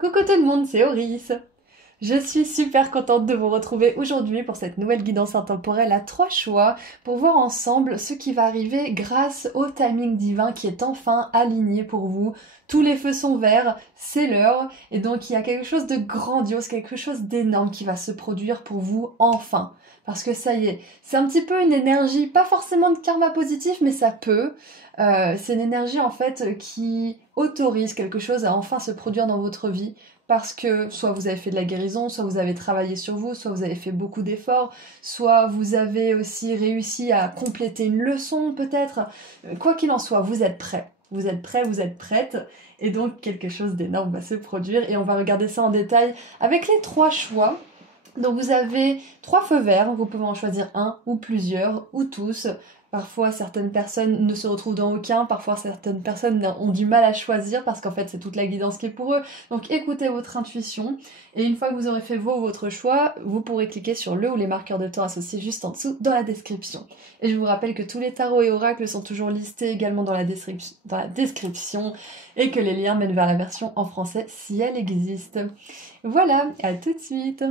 Coucou tout le monde, c'est Auris. Je suis super contente de vous retrouver aujourd'hui pour cette nouvelle guidance intemporelle à trois choix pour voir ensemble ce qui va arriver grâce au timing divin qui est enfin aligné pour vous. Tous les feux sont verts, c'est l'heure et donc il y a quelque chose de grandiose, quelque chose d'énorme qui va se produire pour vous enfin. Parce que ça y est, c'est un petit peu une énergie, pas forcément de karma positif, mais ça peut. C'est une énergie en fait qui autorise quelque chose à enfin se produire dans votre vie parce que soit vous avez fait de la guérison, soit vous avez travaillé sur vous, soit vous avez fait beaucoup d'efforts, soit vous avez aussi réussi à compléter une leçon peut-être. Quoi qu'il en soit, vous êtes prêt. Vous êtes prêt, vous êtes prête, et donc quelque chose d'énorme va se produire, et on va regarder ça en détail avec les trois choix. Donc vous avez trois feux verts, vous pouvez en choisir un ou plusieurs ou tous. Parfois certaines personnes ne se retrouvent dans aucun, parfois certaines personnes ont du mal à choisir parce qu'en fait c'est toute la guidance qui est pour eux. Donc écoutez votre intuition et une fois que vous aurez fait votre choix, vous pourrez cliquer sur le ou les marqueurs de temps associés juste en dessous dans la description. Et je vous rappelle que tous les tarots et oracles sont toujours listés également dans la description et que les liens mènent vers la version en français si elle existe. Voilà, à tout de suite.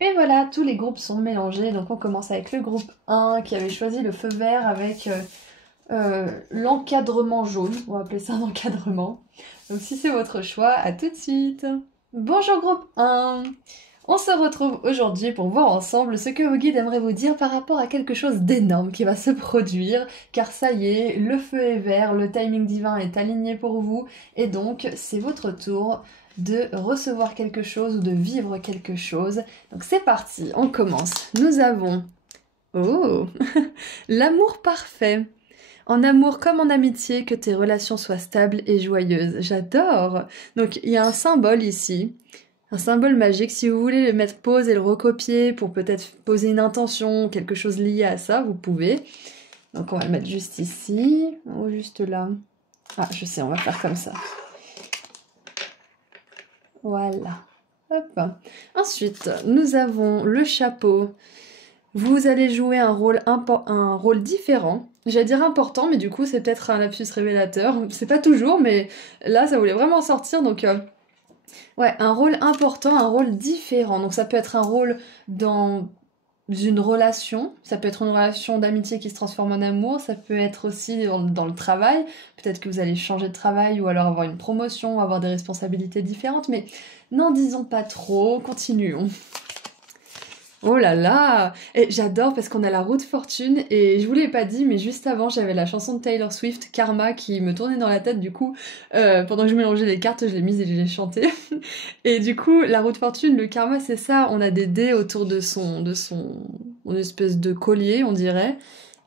Et voilà, tous les groupes sont mélangés. Donc on commence avec le groupe 1 qui avait choisi le feu vert avec l'encadrement jaune. On va appeler ça un encadrement. Donc si c'est votre choix, à tout de suite. Bonjour groupe 1. On se retrouve aujourd'hui pour voir ensemble ce que vos guides aimeraient vous dire par rapport à quelque chose d'énorme qui va se produire, car ça y est, le feu est vert, le timing divin est aligné pour vous, et donc c'est votre tour de recevoir quelque chose ou de vivre quelque chose. Donc c'est parti, on commence. Nous avons... Oh l'amour parfait. En amour comme en amitié, que tes relations soient stables et joyeuses. J'adore. Donc il y a un symbole ici, un symbole magique. Si vous voulez le mettre pause et le recopier pour peut-être poser une intention, quelque chose lié à ça, vous pouvez. Donc on va le mettre juste ici, ou juste là. Ah, je sais, on va faire comme ça. Voilà. Hop. Ensuite, nous avons le chapeau. Vous allez jouer un rôle différent. J'allais dire important, mais du coup, c'est peut-être un lapsus révélateur. C'est pas toujours, mais là, ça voulait vraiment sortir. Donc, ouais, un rôle important, un rôle différent. Donc, ça peut être un rôle dans une relation. Ça peut être une relation d'amitié qui se transforme en amour. Ça peut être aussi dans le travail. Peut-être que vous allez changer de travail ou alors avoir une promotion, avoir des responsabilités différentes. Mais n'en disons pas trop. Continuons. Oh là là! Et j'adore parce qu'on a la roue de fortune et je vous l'ai pas dit mais juste avant j'avais la chanson de Taylor Swift, Karma, qui me tournait dans la tête du coup pendant que je mélangeais les cartes je l'ai mise et je l'ai chantée. Et du coup la roue de fortune, le karma c'est ça, on a des dés autour de son une espèce de collier on dirait.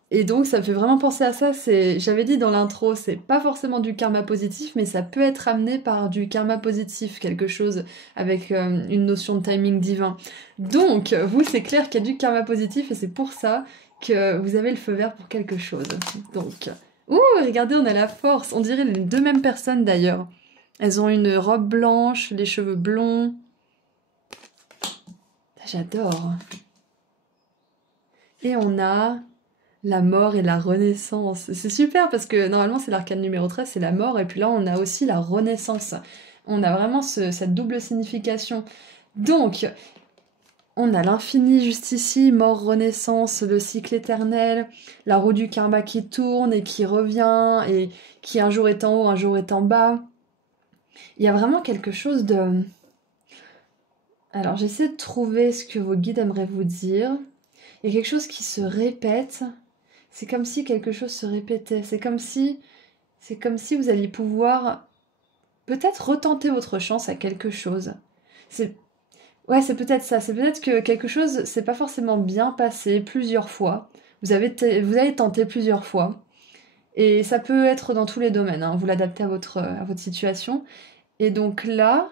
Et donc ça me fait vraiment penser à ça, j'avais dit dans l'intro, c'est pas forcément du karma positif, mais ça peut être amené par du karma positif, quelque chose avec une notion de timing divin. Donc, vous, c'est clair qu'il y a du karma positif et c'est pour ça que vous avez le feu vert pour quelque chose. Donc, ouh, regardez, on a la force, on dirait les deux mêmes personnes d'ailleurs. Elles ont une robe blanche, les cheveux blonds. J'adore. Et on a... la mort et la renaissance. C'est super parce que normalement c'est l'arcane numéro 13, c'est la mort, et puis là on a aussi la renaissance. On a vraiment cette double signification. Donc, on a l'infini juste ici, mort, renaissance, le cycle éternel, la roue du karma qui tourne et qui revient, et qui un jour est en haut, un jour est en bas. Il y a vraiment quelque chose de... Alors j'essaie de trouver ce que vos guides aimeraient vous dire. Il y a quelque chose qui se répète. C'est comme si quelque chose se répétait. C'est comme si vous alliez pouvoir peut-être retenter votre chance à quelque chose. Ouais, c'est peut-être ça. C'est peut-être que quelque chose s'est pas forcément bien passé plusieurs fois. Vous avez tenté plusieurs fois. Et ça peut être dans tous les domaines, hein. Vous l'adaptez à votre situation. Et donc là,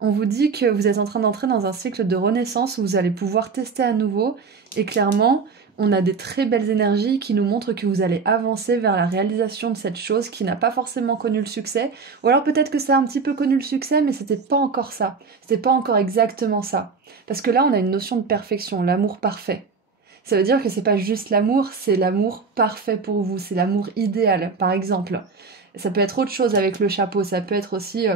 on vous dit que vous êtes en train d'entrer dans un cycle de renaissance où vous allez pouvoir tester à nouveau. Et clairement, on a des très belles énergies qui nous montrent que vous allez avancer vers la réalisation de cette chose qui n'a pas forcément connu le succès. Ou alors peut-être que ça a un petit peu connu le succès, mais c'était pas encore ça. C'était pas encore exactement ça. Parce que là, on a une notion de perfection, l'amour parfait. Ça veut dire que c'est pas juste l'amour, c'est l'amour parfait pour vous, c'est l'amour idéal, par exemple. Ça peut être autre chose avec le chapeau, ça peut être aussi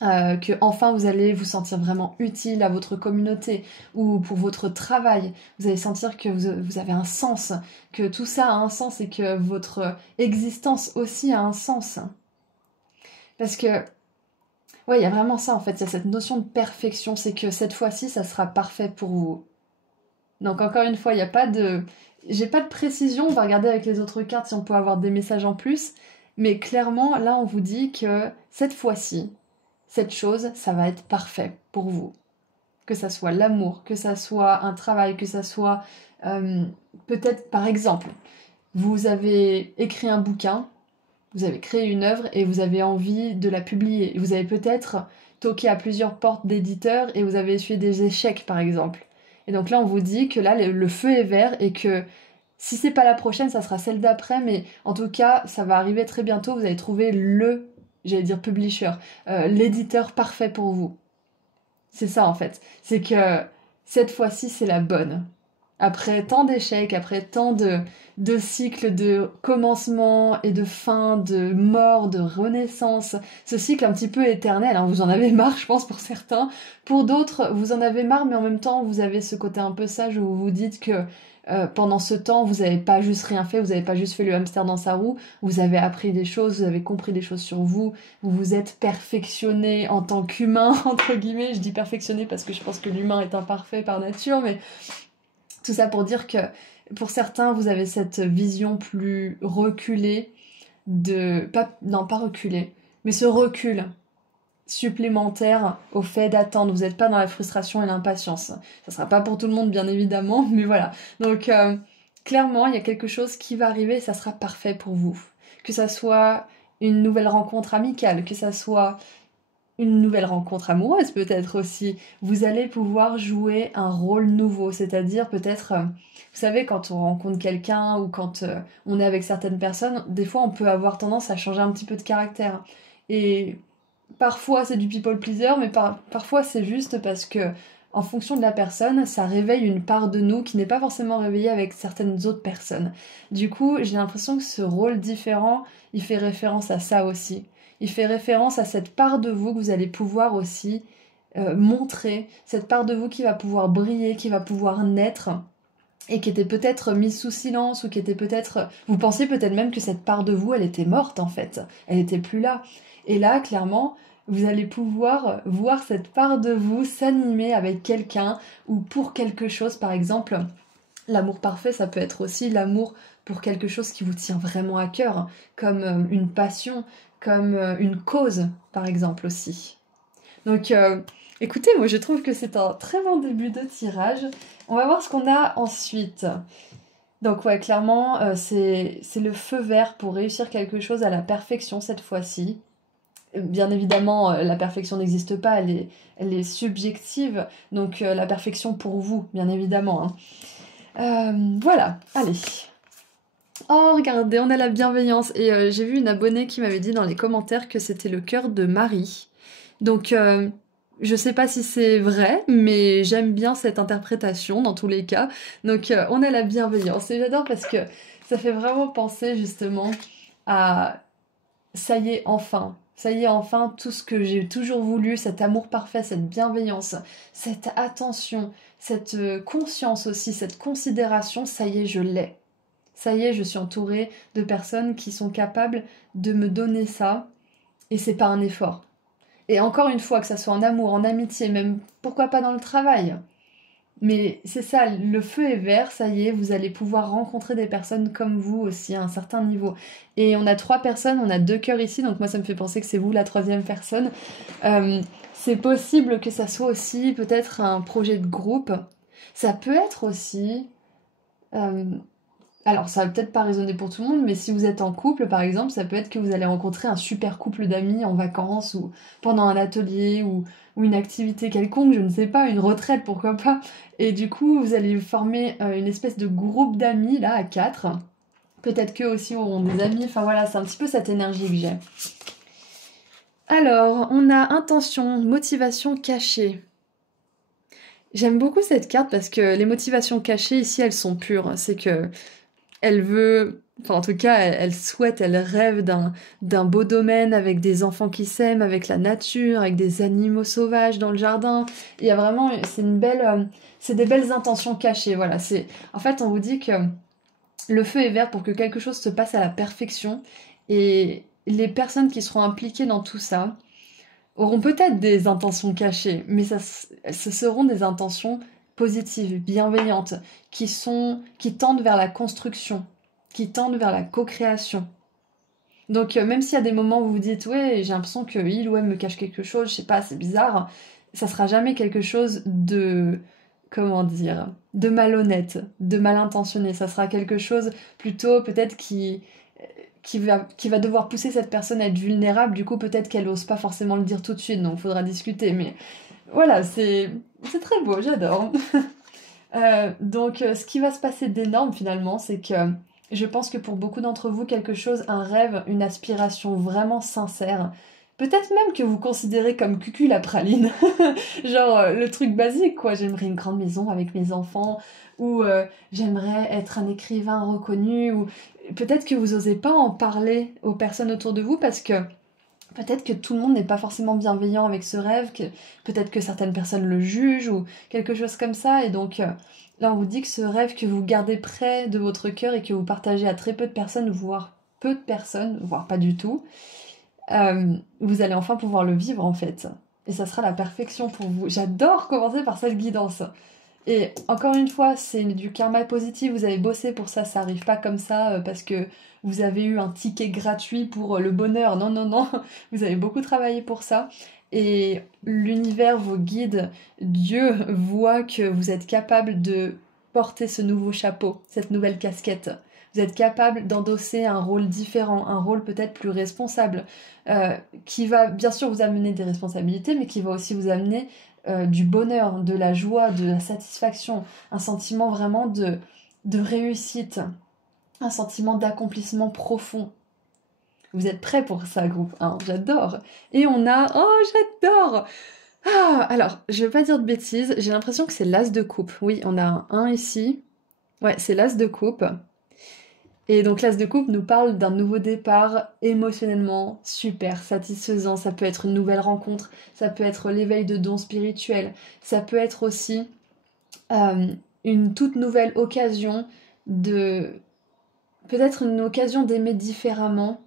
que enfin vous allez vous sentir vraiment utile à votre communauté ou pour votre travail. Vous allez sentir que vous avez un sens, que tout ça a un sens et que votre existence aussi a un sens. Parce que, ouais, il y a vraiment ça en fait, il y a cette notion de perfection, c'est que cette fois-ci, ça sera parfait pour vous. Donc encore une fois, il n'y a pas de... J'ai pas de précision, on va regarder avec les autres cartes si on peut avoir des messages en plus, mais clairement, là, on vous dit que cette fois-ci, cette chose, ça va être parfait pour vous. Que ça soit l'amour, que ça soit un travail, que ça soit... peut-être, par exemple, vous avez écrit un bouquin, vous avez créé une œuvre et vous avez envie de la publier. Et vous avez peut-être toqué à plusieurs portes d'éditeurs et vous avez essuyé des échecs, par exemple. Et donc là, on vous dit que là, le feu est vert et que si c'est pas la prochaine, ça sera celle d'après, mais en tout cas, ça va arriver très bientôt. Vous allez trouver j'allais dire publisher, l'éditeur parfait pour vous. C'est ça en fait. C'est que cette fois-ci, c'est la bonne. après tant d'échecs, après tant de cycles de commencement et de fin, de mort, de renaissance, ce cycle un petit peu éternel, hein, vous en avez marre, je pense, pour certains. Pour d'autres, vous en avez marre, mais en même temps, vous avez ce côté un peu sage où vous vous dites que pendant ce temps, vous n'avez pas juste rien fait, vous n'avez pas juste fait le hamster dans sa roue, vous avez appris des choses, vous avez compris des choses sur vous, vous vous êtes perfectionné en tant qu'humain, entre guillemets. Je dis perfectionné parce que je pense que l'humain est imparfait par nature, mais tout ça pour dire que pour certains, vous avez cette vision plus reculée non, pas reculée, mais ce recul supplémentaire au fait d'attendre. Vous n'êtes pas dans la frustration et l'impatience. Ça sera pas pour tout le monde, bien évidemment, mais voilà. Donc, clairement, il y a quelque chose qui va arriver et ça sera parfait pour vous. Que ça soit une nouvelle rencontre amicale, que ça soit une nouvelle rencontre amoureuse peut-être aussi. Vous allez pouvoir jouer un rôle nouveau, c'est-à-dire peut-être, vous savez, quand on rencontre quelqu'un ou quand on est avec certaines personnes, des fois on peut avoir tendance à changer un petit peu de caractère. Et parfois c'est du people pleaser, mais parfois c'est juste parce que en fonction de la personne, ça réveille une part de nous qui n'est pas forcément réveillée avec certaines autres personnes. Du coup, j'ai l'impression que ce rôle différent, il fait référence à ça aussi. Il fait référence à cette part de vous que vous allez pouvoir aussi montrer, cette part de vous qui va pouvoir briller, qui va pouvoir naître, et qui était peut-être mise sous silence, ou qui était peut-être... Vous pensiez peut-être même que cette part de vous, elle était morte en fait, elle n'était plus là. Et là, clairement, vous allez pouvoir voir cette part de vous s'animer avec quelqu'un, ou pour quelque chose, par exemple. L'amour parfait, ça peut être aussi l'amour pour quelque chose qui vous tient vraiment à cœur, comme une passion, comme une cause, par exemple aussi. Donc, écoutez, moi je trouve que c'est un très bon début de tirage. On va voir ce qu'on a ensuite. Donc ouais, clairement, c'est le feu vert pour réussir quelque chose à la perfection cette fois-ci. Bien évidemment, la perfection n'existe pas, elle est subjective, donc la perfection pour vous, bien évidemment. Voilà, allez. Oh, regardez, on a la bienveillance. Et j'ai vu une abonnée qui m'avait dit dans les commentaires que c'était le cœur de Marie. Donc, je sais pas si c'est vrai, mais j'aime bien cette interprétation dans tous les cas. Donc, on a la bienveillance. Et j'adore parce que ça fait vraiment penser justement à ça y est, enfin. Ça y est, enfin, tout ce que j'ai toujours voulu, cet amour parfait, cette bienveillance, cette attention, cette conscience aussi, cette considération, ça y est, je l'ai. Ça y est, je suis entourée de personnes qui sont capables de me donner ça, et c'est pas un effort. Et encore une fois, que ça soit en amour, en amitié, même pourquoi pas dans le travail. Mais c'est ça, le feu est vert, ça y est, vous allez pouvoir rencontrer des personnes comme vous aussi à un certain niveau. Et on a 3 personnes, on a 2 cœurs ici, donc moi ça me fait penser que c'est vous la 3e personne. C'est possible que ça soit aussi peut-être un projet de groupe. Ça peut être aussi... alors, ça va peut-être pas résonner pour tout le monde, mais si vous êtes en couple, par exemple, ça peut être que vous allez rencontrer un super couple d'amis en vacances ou pendant un atelier ou une activité quelconque, je ne sais pas, une retraite, pourquoi pas. Et du coup, vous allez former une espèce de groupe d'amis, là, à 4. Peut-être qu'eux aussi auront des amis. Enfin voilà, c'est un petit peu cette énergie que j'ai. Alors, on a intention, motivation cachée. J'aime beaucoup cette carte parce que les motivations cachées, ici, elles sont pures. C'est que... elle veut, enfin en tout cas, elle souhaite, elle rêve d'un beau domaine avec des enfants qui s'aiment, avec la nature, avec des animaux sauvages dans le jardin. Il y a vraiment, c'est des belles intentions cachées. Voilà, en fait, on vous dit que le feu est vert pour que quelque chose se passe à la perfection. Et les personnes qui seront impliquées dans tout ça auront peut-être des intentions cachées, mais ce seront des intentions positives, bienveillantes, qui tendent vers la construction, qui tendent vers la co-création. Donc même s'il y a des moments où vous vous dites ouais, j'ai l'impression que il ou elle me cache quelque chose, je sais pas, c'est bizarre, ça sera jamais quelque chose de comment dire, de malhonnête, de mal intentionné, ça sera quelque chose plutôt peut-être qui va devoir pousser cette personne à être vulnérable, du coup peut-être qu'elle n'ose pas forcément le dire tout de suite, donc il faudra discuter, mais voilà, c'est très beau, j'adore. Donc ce qui va se passer d'énorme finalement, c'est que je pense que pour beaucoup d'entre vous, quelque chose, un rêve, une aspiration vraiment sincère, Peut-être même que vous considérez comme cucu la praline. Genre le truc basique, quoi. J'aimerais une grande maison avec mes enfants, ou j'aimerais être un écrivain reconnu, ou peut-être que vous osez pas en parler aux personnes autour de vous parce que peut-être que tout le monde n'est pas forcément bienveillant avec ce rêve, que peut-être que certaines personnes le jugent ou quelque chose comme ça. Et donc là, on vous dit que ce rêve que vous gardez près de votre cœur et que vous partagez à très peu de personnes, voire peu de personnes, voire pas du tout, vous allez enfin pouvoir le vivre en fait. Et ça sera la perfection pour vous. J'adore commencer par cette guidance. Et encore une fois, c'est du karma positif, vous avez bossé pour ça, ça arrive pas comme ça parce que vous avez eu un ticket gratuit pour le bonheur. Non, non, non, vous avez beaucoup travaillé pour ça. Et l'univers, vos guides, Dieu voit que vous êtes capable de porter ce nouveau chapeau, cette nouvelle casquette. Vous êtes capable d'endosser un rôle différent, un rôle peut-être plus responsable, qui va bien sûr vous amener des responsabilités, mais qui va aussi vous amener du bonheur, de la joie, de la satisfaction, un sentiment vraiment de réussite, un sentiment d'accomplissement profond. Vous êtes prêts pour ça, groupe 1? J'adore. Et on a... Oh, j'adore! Ah, alors, je vais pas dire de bêtises, j'ai l'impression que c'est l'as de coupe. Oui, on a un 1 ici. Ouais, c'est l'as de coupe. Et donc l'as de coupe nous parle d'un nouveau départ émotionnellement super satisfaisant. Ça peut être une nouvelle rencontre, ça peut être l'éveil de dons spirituels, ça peut être aussi une toute nouvelle occasion de... Peut-être une occasion d'aimer différemment,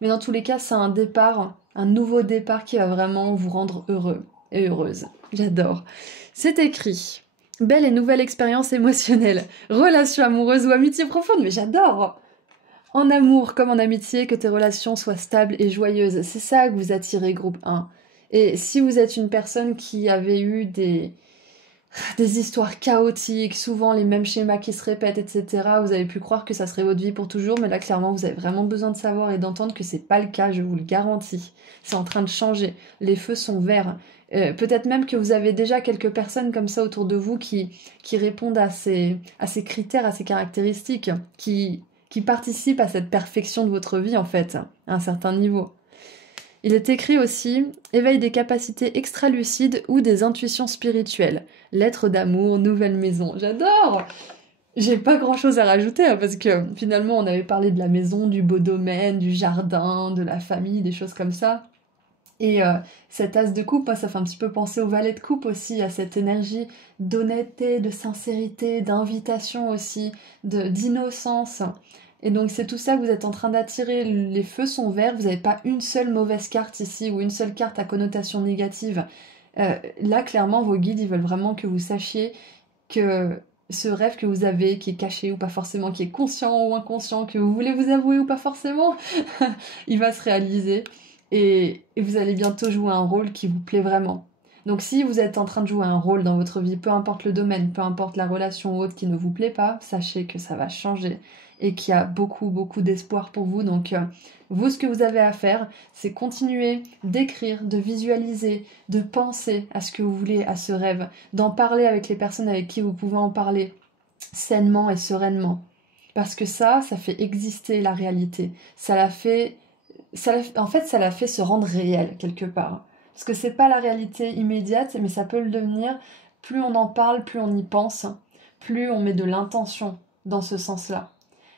mais dans tous les cas, c'est un départ, un nouveau départ qui va vraiment vous rendre heureux et heureuse. J'adore. C'est écrit. Belle et nouvelle expérience émotionnelle, relation amoureuse ou amitié profonde, mais j'adore! En amour comme en amitié, que tes relations soient stables et joyeuses. C'est ça que vous attirez, groupe 1. Et si vous êtes une personne qui avait eu des histoires chaotiques, souvent les mêmes schémas qui se répètent, etc., vous avez pu croire que ça serait votre vie pour toujours, mais là, clairement, vous avez vraiment besoin de savoir et d'entendre que c'est pas le cas, je vous le garantis. C'est en train de changer. Les feux sont verts. Peut-être même que vous avez déjà quelques personnes comme ça autour de vous qui répondent à ces critères, à ces caractéristiques, qui participent à cette perfection de votre vie, en fait, à un certain niveau. Il est écrit aussi « Éveil des capacités extra-lucides ou des intuitions spirituelles. Lettre d'amour, nouvelle maison. » J'adore! J'ai pas grand-chose à rajouter, hein, parce que finalement, on avait parlé de la maison, du beau domaine, du jardin, de la famille, des choses comme ça. Et cet as de coupe, ça fait un petit peu penser au valet de coupe aussi, à cette énergie d'honnêteté, de sincérité, d'invitation aussi, d'innocence. Et donc c'est tout ça que vous êtes en train d'attirer. Les feux sont verts, vous n'avez pas une seule mauvaise carte ici ou une seule carte à connotation négative. Là, clairement, vos guides, ils veulent vraiment que vous sachiez que ce rêve que vous avez, qui est caché ou pas forcément, qui est conscient ou inconscient, que vous voulez vous avouer ou pas forcément, il va se réaliser. Et vous allez bientôt jouer un rôle qui vous plaît vraiment. Donc si vous êtes en train de jouer un rôle dans votre vie, peu importe le domaine, peu importe la relation ou autre qui ne vous plaît pas, sachez que ça va changer et qu'il y a beaucoup, beaucoup d'espoir pour vous. Donc vous, ce que vous avez à faire, c'est continuer d'écrire, de visualiser, de penser à ce que vous voulez, à ce rêve, d'en parler avec les personnes avec qui vous pouvez en parler sainement et sereinement. Parce que ça fait exister la réalité. En fait, ça la fait se rendre réelle quelque part. Parce que c'est pas la réalité immédiate, mais ça peut le devenir. Plus on en parle, plus on y pense, plus on met de l'intention dans ce sens-là.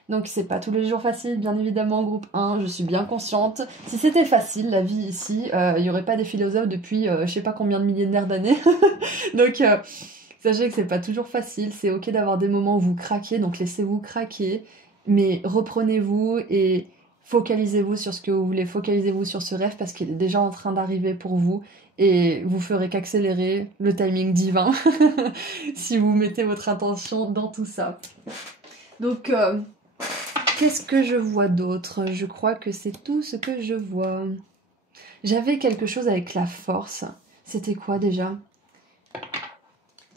Donc c'est pas tous les jours facile, bien évidemment, groupe 1, je suis bien consciente. Si c'était facile, la vie ici, il y aurait pas des philosophes depuis je sais pas combien de millénaires d'années. Donc sachez que c'est pas toujours facile, c'est ok d'avoir des moments où vous craquez, donc laissez-vous craquer, mais reprenez-vous et focalisez-vous sur ce que vous voulez, focalisez-vous sur ce rêve parce qu'il est déjà en train d'arriver pour vous et vous ferez qu'accélérer le timing divin si vous mettez votre intention dans tout ça. Donc, qu'est-ce que je vois d'autre? Je crois que c'est tout ce que je vois. J'avais quelque chose avec la force. C'était quoi déjà?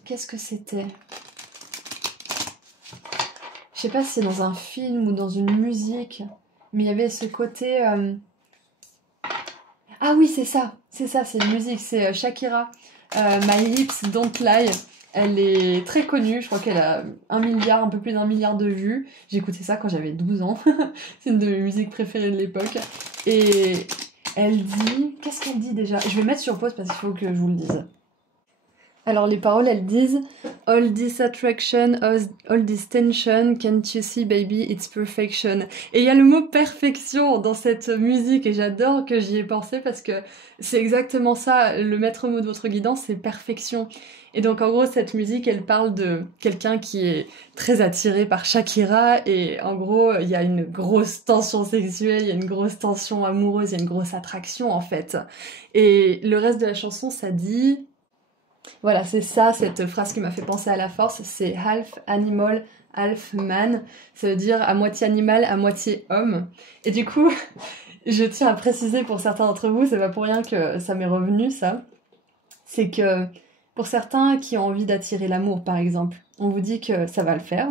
Qu'est-ce que c'était? Je sais pas si c'est dans un film ou dans une musique, mais il y avait ce côté... Ah oui, c'est ça, c'est une musique, c'est Shakira, My Hips Don't Lie. Elle est très connue, je crois qu'elle a un peu plus d'1 milliard de vues. J'ai écouté ça quand j'avais 12 ans, c'est une de mes musiques préférées de l'époque. Et Elle dit... Qu'est-ce qu'elle dit déjà? Je vais mettre sur pause parce qu'il faut que je vous le dise. Alors les paroles, elles disent All this attraction, all this tension, can't you see baby, it's perfection. Et il y a le mot perfection dans cette musique et j'adore que j'y ai pensé parce que c'est exactement ça, le maître mot de votre guidance, c'est perfection. Et donc en gros cette musique, elle parle de quelqu'un qui est très attiré par Shakira et en gros il y a une grosse tension sexuelle, il y a une grosse tension amoureuse, il y a une grosse attraction en fait. Et le reste de la chanson, ça dit... Voilà, c'est ça, cette phrase qui m'a fait penser à la force, c'est half animal, half man. Ça veut dire à moitié animal, à moitié homme. Et du coup, je tiens à préciser pour certains d'entre vous, c'est pas pour rien que ça m'est revenu, ça. C'est que pour certains qui ont envie d'attirer l'amour, par exemple, on vous dit que ça va le faire,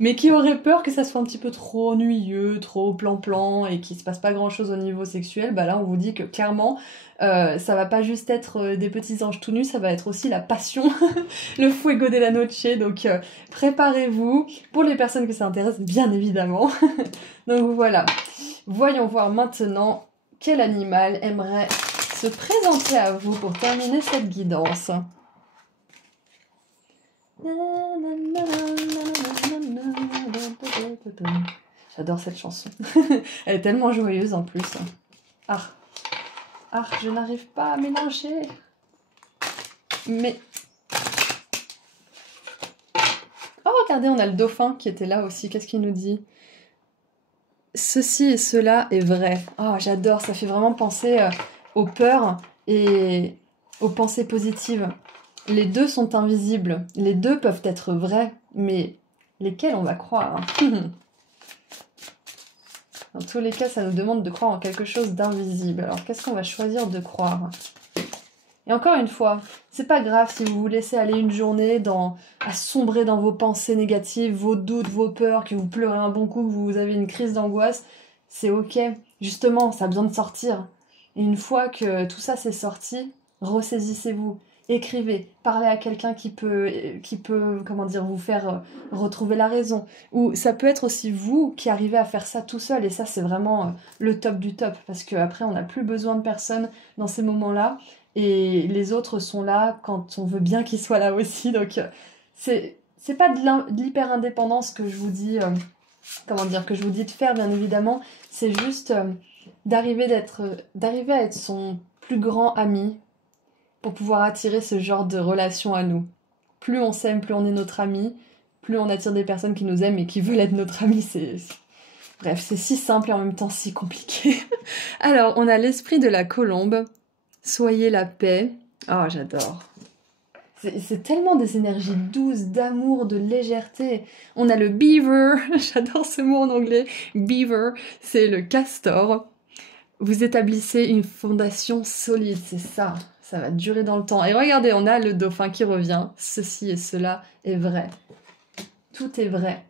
mais qui auraient peur que ça soit un petit peu trop ennuyeux, trop plan-plan et qu'il se passe pas grand-chose au niveau sexuel, bah là on vous dit que clairement ça va pas juste être des petits anges tout nus, ça va être aussi la passion, le fuego de la noche, donc préparez-vous, pour les personnes que ça intéresse bien évidemment. Donc voilà, voyons voir maintenant quel animal aimerait se présenter à vous pour terminer cette guidance. J'adore cette chanson. Elle est tellement joyeuse en plus. Ah, je n'arrive pas à mélanger. Mais... Oh, regardez, on a le dauphin qui était là aussi. Qu'est-ce qu'il nous dit? Ceci et cela est vrai. Oh, j'adore. Ça fait vraiment penser aux peurs et aux pensées positives. Les deux sont invisibles. Les deux peuvent être vrais, mais lesquels on va croire? Dans tous les cas, ça nous demande de croire en quelque chose d'invisible. Alors, qu'est-ce qu'on va choisir de croire? Et encore une fois, c'est pas grave si vous vous laissez aller une journée à sombrer dans vos pensées négatives, vos doutes, vos peurs, que vous pleurez un bon coup, que vous avez une crise d'angoisse. C'est ok. Justement, ça a besoin de sortir. Et une fois que tout ça c'est sorti, ressaisissez-vous. Écrivez, parlez à quelqu'un qui peut, comment dire, vous faire retrouver la raison. Ou ça peut être aussi vous qui arrivez à faire ça tout seul, et ça c'est vraiment le top du top, parce qu'après on n'a plus besoin de personne dans ces moments-là, et les autres sont là quand on veut bien qu'ils soient là aussi, donc c'est pas de l'hyper-indépendance que je vous dis, que je vous dis de faire bien évidemment, c'est juste d'arriver à être son plus grand ami, pour pouvoir attirer ce genre de relation à nous. Plus on s'aime, plus on est notre ami, plus on attire des personnes qui nous aiment et qui veulent être notre ami. Bref, c'est si simple et en même temps si compliqué. Alors, on a l'esprit de la colombe. Soyez la paix. Oh, j'adore. C'est tellement des énergies douces, d'amour, de légèreté. On a le beaver. J'adore ce mot en anglais. Beaver, c'est le castor. Vous établissez une fondation solide, c'est ça. Ça va durer dans le temps. Et regardez, on a le dauphin qui revient. Ceci et cela est vrai. Tout est vrai.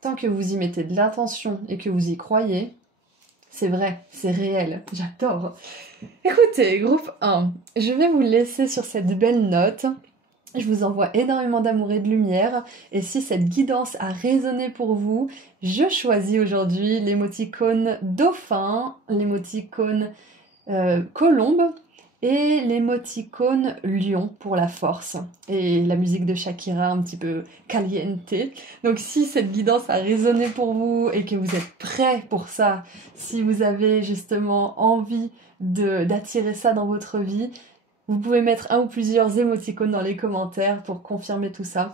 Tant que vous y mettez de l'attention et que vous y croyez, c'est vrai, c'est réel. J'adore. Écoutez, groupe 1, je vais vous laisser sur cette belle note. Je vous envoie énormément d'amour et de lumière. Et si cette guidance a résonné pour vous, je choisis aujourd'hui l'émoticône dauphin, l'émoticône colombe, et l'émoticône lion pour la force. Et la musique de Shakira un petit peu caliente. Donc si cette guidance a résonné pour vous et que vous êtes prêts pour ça, si vous avez justement envie d'attirer ça dans votre vie, vous pouvez mettre un ou plusieurs émoticônes dans les commentaires pour confirmer tout ça.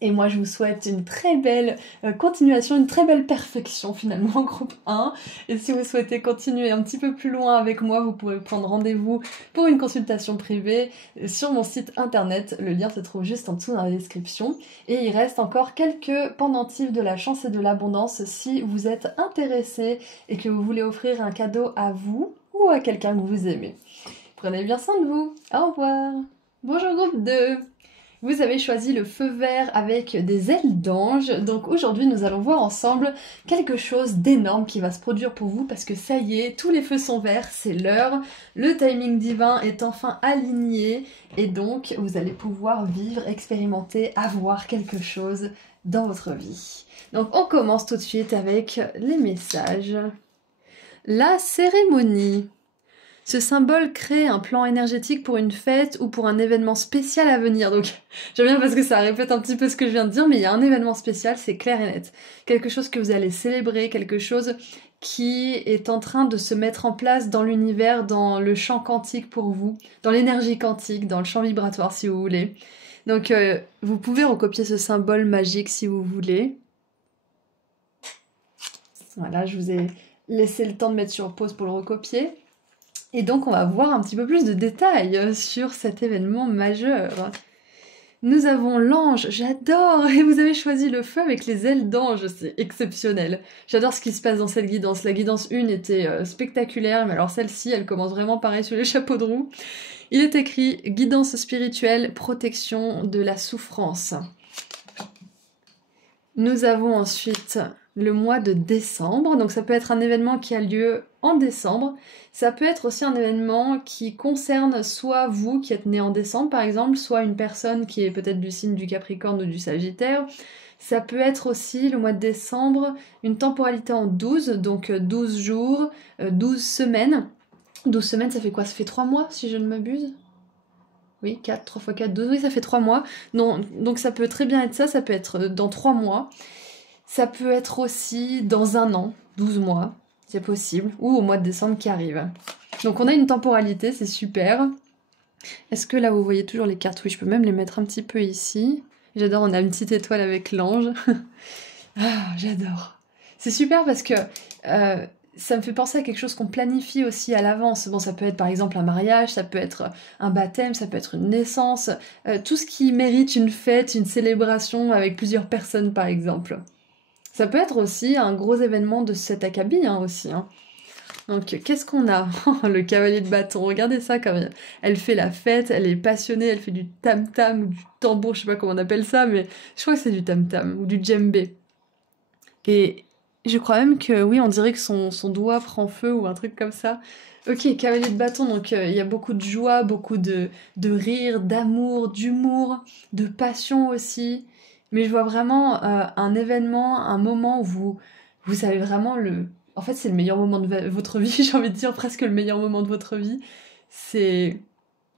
Et moi, je vous souhaite une très belle continuation, une très belle perfection finalement, groupe 1. Et si vous souhaitez continuer un petit peu plus loin avec moi, vous pouvez prendre rendez-vous pour une consultation privée sur mon site internet. Le lien se trouve juste en dessous dans la description. Et il reste encore quelques pendentifs de la chance et de l'abondance si vous êtes intéressé et que vous voulez offrir un cadeau à vous ou à quelqu'un que vous aimez. Prenez bien soin de vous. Au revoir. Bonjour groupe 2. Vous avez choisi le feu vert avec des ailes d'ange, donc aujourd'hui nous allons voir ensemble quelque chose d'énorme qui va se produire pour vous parce que ça y est, tous les feux sont verts, c'est l'heure, le timing divin est enfin aligné et donc vous allez pouvoir vivre, expérimenter, avoir quelque chose dans votre vie. Donc on commence tout de suite avec les messages. La cérémonie. Ce symbole crée un plan énergétique pour une fête ou pour un événement spécial à venir. Donc, j'aime bien parce que ça répète un petit peu ce que je viens de dire, mais il y a un événement spécial, c'est clair et net. Quelque chose que vous allez célébrer, quelque chose qui est en train de se mettre en place dans l'univers, dans le champ quantique pour vous, dans l'énergie quantique, dans le champ vibratoire si vous voulez. Donc, vous pouvez recopier ce symbole magique si vous voulez. Voilà, je vous ai laissé le temps de mettre sur pause pour le recopier. Et donc, on va voir un petit peu plus de détails sur cet événement majeur. Nous avons l'ange, j'adore! Et vous avez choisi le feu avec les ailes d'ange, c'est exceptionnel. J'adore ce qui se passe dans cette guidance. La guidance 1 était spectaculaire, mais alors celle-ci, elle commence vraiment pareil sur les chapeaux de roue. Il est écrit « Guidance spirituelle, protection de la souffrance ». Nous avons ensuite le mois de décembre, donc ça peut être un événement qui a lieu en décembre, ça peut être aussi un événement qui concerne soit vous qui êtes né en décembre par exemple, soit une personne qui est peut-être du signe du Capricorne ou du Sagittaire. Ça peut être aussi le mois de décembre une temporalité en 12, donc 12 jours, 12 semaines. 12 semaines ça fait quoi? Ça fait 3 mois si je ne m'abuse? Oui, 4, 3 x 4, 12, oui ça fait 3 mois. Non, donc ça peut très bien être ça peut être dans 3 mois. Ça peut être aussi dans 1 an, 12 mois, c'est possible, ou au mois de décembre qui arrive. Donc on a une temporalité, c'est super. Est-ce que là vous voyez toujours les cartes? Oui, je peux même les mettre un petit peu ici. J'adore, on a une petite étoile avec l'ange. Ah, j'adore. C'est super parce que ça me fait penser à quelque chose qu'on planifie aussi à l'avance. Bon, ça peut être par exemple un mariage, ça peut être un baptême, ça peut être une naissance, tout ce qui mérite une fête, une célébration avec plusieurs personnes par exemple. Ça peut être aussi un gros événement de cet acabit aussi. Donc qu'est-ce qu'on a? Le cavalier de bâton, regardez ça comme elle fait la fête, elle est passionnée, elle fait du tam-tam ou du tambour, je sais pas comment on appelle ça, mais je crois que c'est du tam-tam ou du djembé. Et je crois même que oui, on dirait que son doigt prend feu ou un truc comme ça. Ok, cavalier de bâton, donc il y a beaucoup de joie, beaucoup de rire, d'amour, d'humour, de passion aussi. Mais je vois vraiment un événement, un moment où vous savez vraiment le... En fait, c'est le meilleur moment de votre vie, j'ai envie de dire presque le meilleur moment de votre vie. C'est...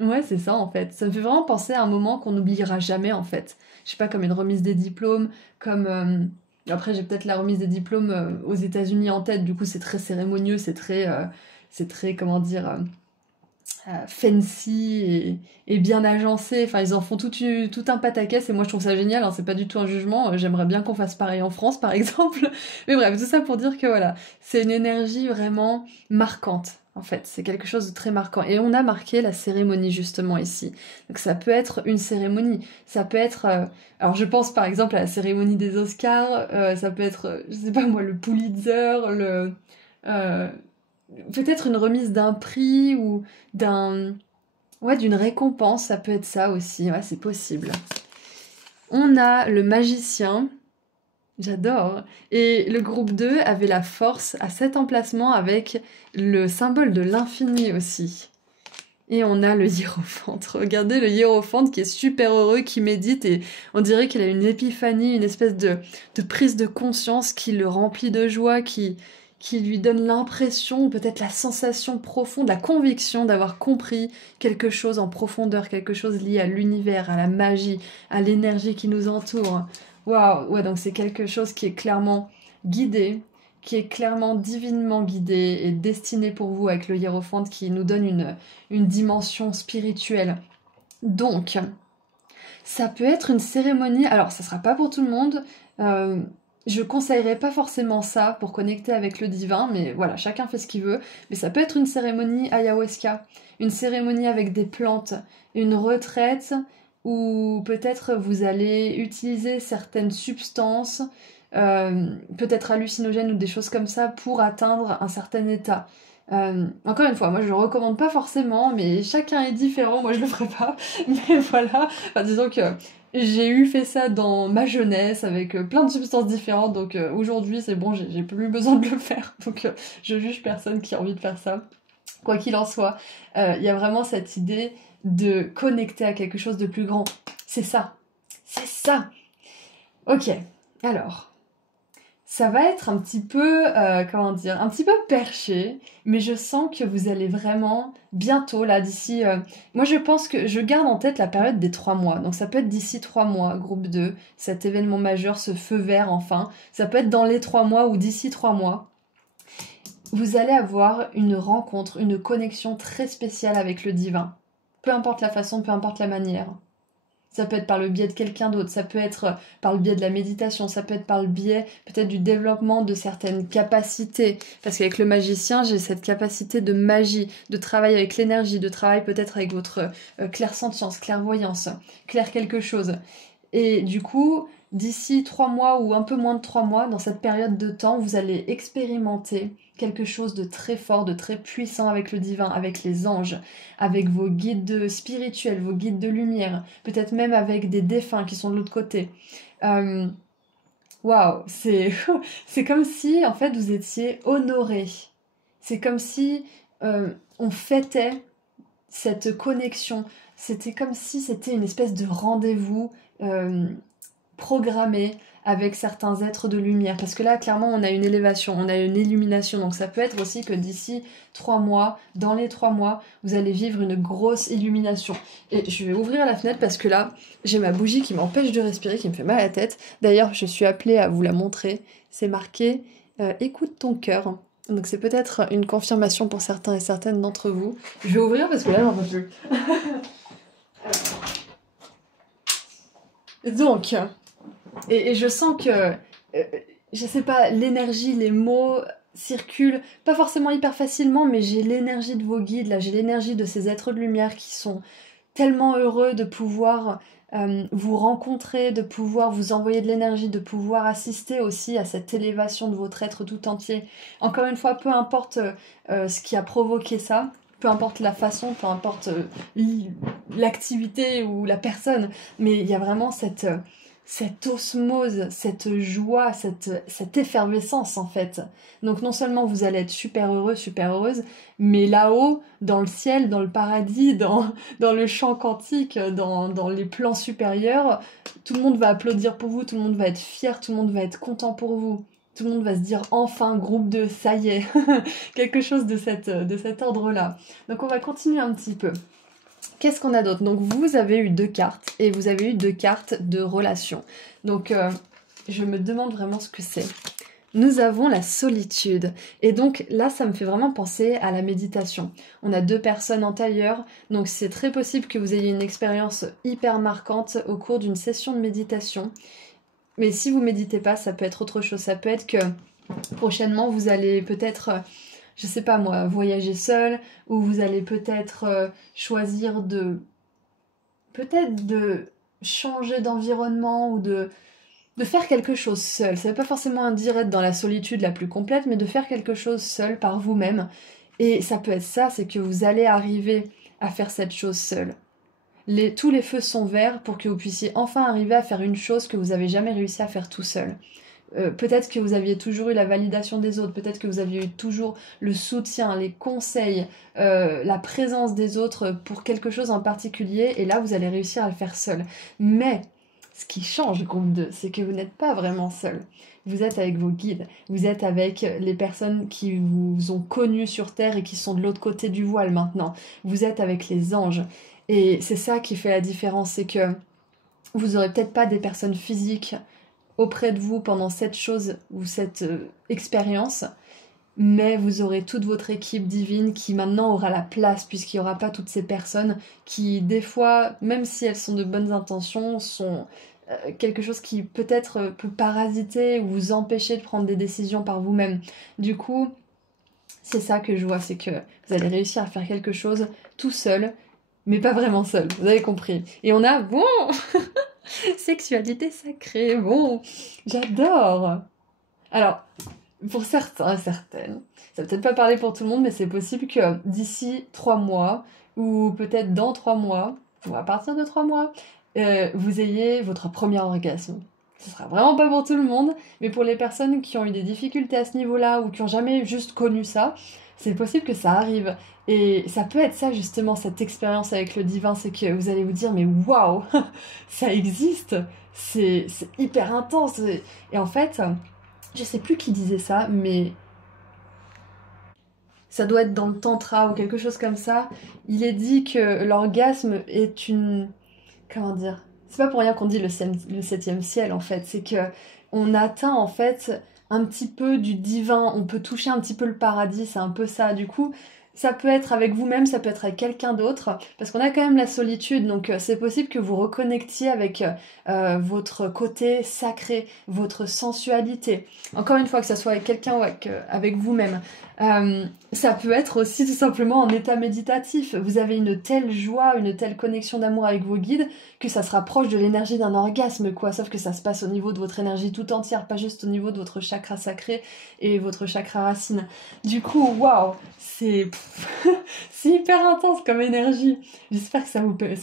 Ouais, c'est ça en fait. Ça me fait vraiment penser à un moment qu'on n'oubliera jamais en fait. Je sais pas, comme une remise des diplômes, comme... Après, j'ai peut-être la remise des diplômes aux États-Unis en tête, du coup, c'est très cérémonieux, c'est très, comment dire, fancy et bien agencé. Enfin, ils en font tout un pataquès et moi, je trouve ça génial. Hein, c'est pas du tout un jugement. J'aimerais bien qu'on fasse pareil en France, par exemple. Mais bref, tout ça pour dire que voilà, c'est une énergie vraiment marquante. En fait, c'est quelque chose de très marquant. Et on a marqué la cérémonie justement ici. Donc ça peut être une cérémonie, ça peut être... alors je pense par exemple à la cérémonie des Oscars, ça peut être, je sais pas moi, le Pulitzer, euh, peut-être une remise d'un prix ou d'une récompense, ça peut être ça aussi, ouais, c'est possible. On a le magicien. J'adore. Et le groupe 2 avait la force à cet emplacement avec le symbole de l'infini aussi. Et on a le hiérophante. Regardez le hiérophante qui est super heureux, qui médite et on dirait qu'il a une épiphanie, une espèce de prise de conscience qui le remplit de joie, qui lui donne l'impression, peut-être la sensation profonde, la conviction d'avoir compris quelque chose en profondeur, quelque chose lié à l'univers, à la magie, à l'énergie qui nous entoure. Waouh, ouais, donc c'est quelque chose qui est clairement guidé, qui est clairement divinement guidé et destiné pour vous avec le hiérophante qui nous donne une dimension spirituelle. Donc, ça peut être une cérémonie, alors ça sera pas pour tout le monde, je conseillerais pas forcément ça pour connecter avec le divin, mais voilà, chacun fait ce qu'il veut, mais ça peut être une cérémonie ayahuasca, une cérémonie avec des plantes, une retraite où peut-être vous allez utiliser certaines substances, peut-être hallucinogènes ou des choses comme ça pour atteindre un certain état. Encore une fois, moi je le recommande pas forcément, mais chacun est différent, moi je le ferai pas, mais voilà, enfin, disons que j'ai fait ça dans ma jeunesse avec plein de substances différentes, donc aujourd'hui c'est bon, j'ai plus besoin de le faire, donc je juge personne qui a envie de faire ça. Quoi qu'il en soit, il y a vraiment cette idée de connecter à quelque chose de plus grand. C'est ça. C'est ça. Ok, alors, Ça va être un petit peu, comment dire, un petit peu perché, mais je sens que vous allez vraiment bientôt, là, d'ici... moi, je pense que je garde en tête la période des 3 mois. Donc, ça peut être d'ici 3 mois, groupe 2, cet événement majeur, ce feu vert, enfin. Ça peut être dans les 3 mois ou d'ici 3 mois. Vous allez avoir une rencontre, une connexion très spéciale avec le divin. Peu importe la façon, peu importe la manière. Ça peut être par le biais de quelqu'un d'autre, ça peut être par le biais de la méditation, ça peut être par le biais peut-être du développement de certaines capacités. Parce qu'avec le magicien, j'ai cette capacité de magie, de travail avec l'énergie, de travail peut-être avec votre clairsentience, clairvoyance, clair quelque chose. Et du coup, d'ici 3 mois ou un peu moins de 3 mois, dans cette période de temps, vous allez expérimenter quelque chose de très fort, de très puissant avec le divin, avec les anges, avec vos guides spirituels, vos guides de lumière, peut-être même avec des défunts qui sont de l'autre côté. Waouh, c'est comme si en fait vous étiez honoré. C'est comme si on fêtait cette connexion. C'était comme si c'était une espèce de rendez-vous programmé avec certains êtres de lumière. Parce que là, clairement, on a une élévation, on a une illumination. Donc ça peut être aussi que d'ici 3 mois, dans les 3 mois, vous allez vivre une grosse illumination. Et je vais ouvrir la fenêtre parce que là, j'ai ma bougie qui m'empêche de respirer, qui me fait mal à la tête. D'ailleurs, je suis appelée à vous la montrer. C'est marqué « Écoute ton cœur ». Donc c'est peut-être une confirmation pour certains et certaines d'entre vous. Je vais ouvrir parce que là, j'en peux plus. Donc, et je sens que, je sais pas, l'énergie, les mots circulent, pas forcément hyper facilement, mais j'ai l'énergie de vos guides, là, j'ai l'énergie de ces êtres de lumière qui sont tellement heureux de pouvoir vous rencontrer, de pouvoir vous envoyer de l'énergie, de pouvoir assister aussi à cette élévation de votre être tout entier. Encore une fois, peu importe ce qui a provoqué ça, peu importe la façon, peu importe l'activité ou la personne, mais il y a vraiment cette osmose, cette joie, cette effervescence en fait. Donc non seulement vous allez être super heureux, super heureuse, mais là-haut, dans le ciel, dans le paradis, dans le champ quantique, dans les plans supérieurs, tout le monde va applaudir pour vous, tout le monde va être fier, tout le monde va être content pour vous. Tout le monde va se dire enfin groupe 2, ça y est, quelque chose de cet ordre-là. Donc on va continuer un petit peu. Qu'est-ce qu'on a d'autre? Donc vous avez eu 2 cartes et vous avez eu 2 cartes de relation. Donc je me demande vraiment ce que c'est. Nous avons la solitude. Et donc là, ça me fait vraiment penser à la méditation. On a 2 personnes en tailleur, donc c'est très possible que vous ayez une expérience hyper marquante au cours d'une session de méditation. Mais si vous méditez pas, ça peut être autre chose. Ça peut être que prochainement, vous allez peut-être, je sais pas moi, voyager seul, ou vous allez peut-être choisir de changer d'environnement ou de faire quelque chose seul. Ça veut pas forcément dire être dans la solitude la plus complète, mais de faire quelque chose seul par vous-même. Et ça peut être ça, c'est que vous allez arriver à faire cette chose seul. Tous les feux sont verts pour que vous puissiez enfin arriver à faire une chose que vous n'avez jamais réussi à faire tout seul. Peut-être que vous aviez toujours eu la validation des autres, peut-être que vous aviez eu toujours le soutien, les conseils, la présence des autres pour quelque chose en particulier, et là vous allez réussir à le faire seul. Mais ce qui change, groupe 2, c'est que vous n'êtes pas vraiment seul. Vous êtes avec vos guides, vous êtes avec les personnes qui vous ont connu sur Terre et qui sont de l'autre côté du voile maintenant. Vous êtes avec les anges. Et c'est ça qui fait la différence, c'est que vous aurez peut-être pas des personnes physiques auprès de vous pendant cette chose ou cette expérience, mais vous aurez toute votre équipe divine qui maintenant aura la place, puisqu'il n'y aura pas toutes ces personnes qui, des fois, même si elles sont de bonnes intentions, sont quelque chose qui peut-être peut parasiter ou vous empêcher de prendre des décisions par vous-même. Du coup, c'est ça que je vois, c'est que vous allez réussir à faire quelque chose tout seul, mais pas vraiment seul, vous avez compris. Et on a, bon, sexualité sacrée, bon, j'adore. Alors, pour certains et certaines, ça va peut-être pas parler pour tout le monde, mais c'est possible que d'ici 3 mois, ou peut-être dans 3 mois, ou à partir de 3 mois, vous ayez votre premier orgasme. Ce sera vraiment pas pour tout le monde, mais pour les personnes qui ont eu des difficultés à ce niveau-là, ou qui ont jamais juste connu ça, c'est possible que ça arrive. Et ça peut être ça justement, cette expérience avec le divin, c'est que vous allez vous dire mais waouh, ça existe, c'est hyper intense. Et en fait, Je sais plus qui disait ça, mais ça doit être dans le tantra ou quelque chose comme ça. Il est dit que l'orgasme est une... Comment dire? C'est pas pour rien qu'on dit le septième ciel en fait. C'est que on atteint en fait un petit peu du divin. On peut toucher un petit peu le paradis. C'est un peu ça. Du coup, ça peut être avec vous-même, ça peut être avec quelqu'un d'autre. Parce qu'on a quand même la solitude. Donc c'est possible que vous reconnectiez avec votre côté sacré, votre sensualité. Encore une fois, que ça soit avec quelqu'un ou avec vous-même. Ça peut être aussi tout simplement en état méditatif. Vous avez une telle joie, une telle connexion d'amour avec vos guides que ça se rapproche de l'énergie d'un orgasme, quoi. Sauf que ça se passe au niveau de votre énergie tout entière, pas juste au niveau de votre chakra sacré et votre chakra racine. Du coup, waouh, c'est c'est hyper intense comme énergie. J'espère que ça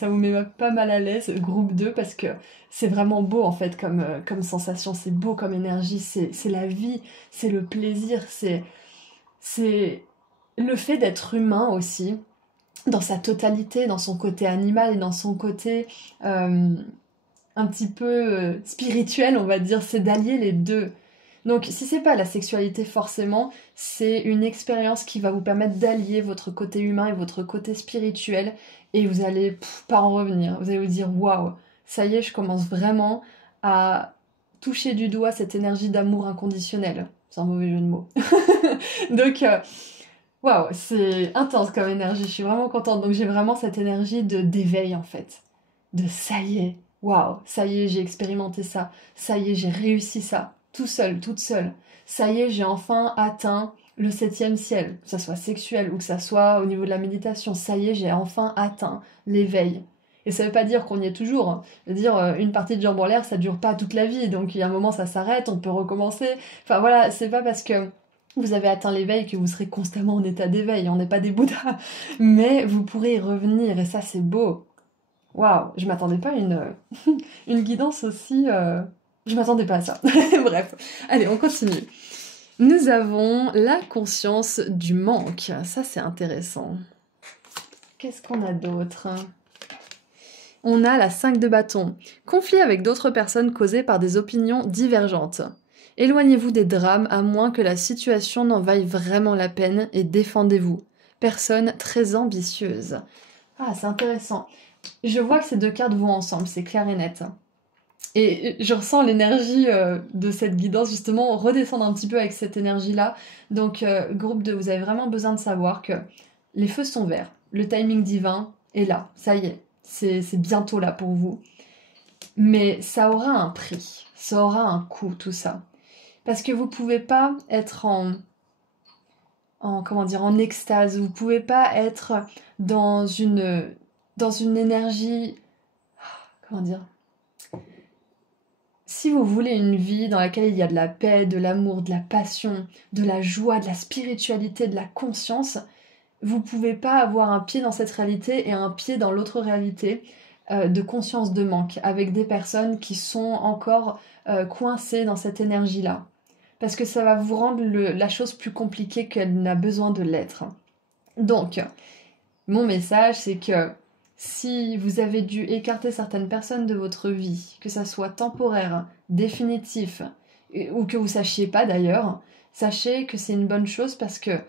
vous met pas mal à l'aise, groupe 2, parce que c'est vraiment beau en fait comme sensation, c'est beau comme énergie, c'est la vie, c'est le plaisir, c'est le fait d'être humain aussi, dans sa totalité, dans son côté animal et dans son côté un petit peu spirituel, on va dire, c'est d'allier les deux. Donc si c'est pas la sexualité forcément, c'est une expérience qui va vous permettre d'allier votre côté humain et votre côté spirituel et vous allez pas en revenir. Vous allez vous dire waouh, ça y est, je commence vraiment à toucher du doigt cette énergie d'amour inconditionnel. C'est un mauvais jeu de mots. Donc waouh, c'est intense comme énergie, je suis vraiment contente. Donc j'ai vraiment cette énergie de d'éveil en fait. De ça y est, waouh, ça y est, j'ai expérimenté ça. Ça y est, j'ai réussi ça. Tout seul, toute seule. Ça y est, j'ai enfin atteint le septième ciel, que ça soit sexuel ou que ça soit au niveau de la méditation. Ça y est, j'ai enfin atteint l'éveil. Et ça veut pas dire qu'on y est toujours. Hein. Ça veut dire une partie de jambes en l'air, ça dure pas toute la vie. Donc il y a un moment, ça s'arrête, on peut recommencer. Enfin voilà, c'est pas parce que vous avez atteint l'éveil que vous serez constamment en état d'éveil. On n'est pas des bouddhas. Mais vous pourrez y revenir et ça, c'est beau. Waouh, je m'attendais pas à une guidance aussi... Je m'attendais pas à ça. Bref, allez, on continue. Nous avons la conscience du manque. Ça, c'est intéressant. Qu'est-ce qu'on a d'autre? On a la 5 de bâton. Conflit avec d'autres personnes causées par des opinions divergentes. Éloignez-vous des drames à moins que la situation n'en vaille vraiment la peine et défendez-vous. Personne très ambitieuse. Ah, c'est intéressant. Je vois que ces deux cartes vont ensemble, c'est clair et net. Et je ressens l'énergie de cette guidance, justement, redescendre un petit peu avec cette énergie-là. Donc, groupe 2, vous avez vraiment besoin de savoir que les feux sont verts. Le timing divin est là, ça y est. C'est bientôt là pour vous. Mais ça aura un prix, ça aura un coût, tout ça. Parce que vous pouvez pas être en extase, vous pouvez pas être dans une énergie, comment dire, si vous voulez une vie dans laquelle il y a de la paix, de l'amour, de la passion, de la joie, de la spiritualité, de la conscience, vous pouvez pas avoir un pied dans cette réalité et un pied dans l'autre réalité de conscience de manque, avec des personnes qui sont encore coincées dans cette énergie-là. Parce que ça va vous rendre la chose plus compliquée qu'elle n'a besoin de l'être. Donc, mon message, c'est que si vous avez dû écarter certaines personnes de votre vie, que ça soit temporaire, définitif, ou que vous sachiez pas d'ailleurs, sachez que c'est une bonne chose parce que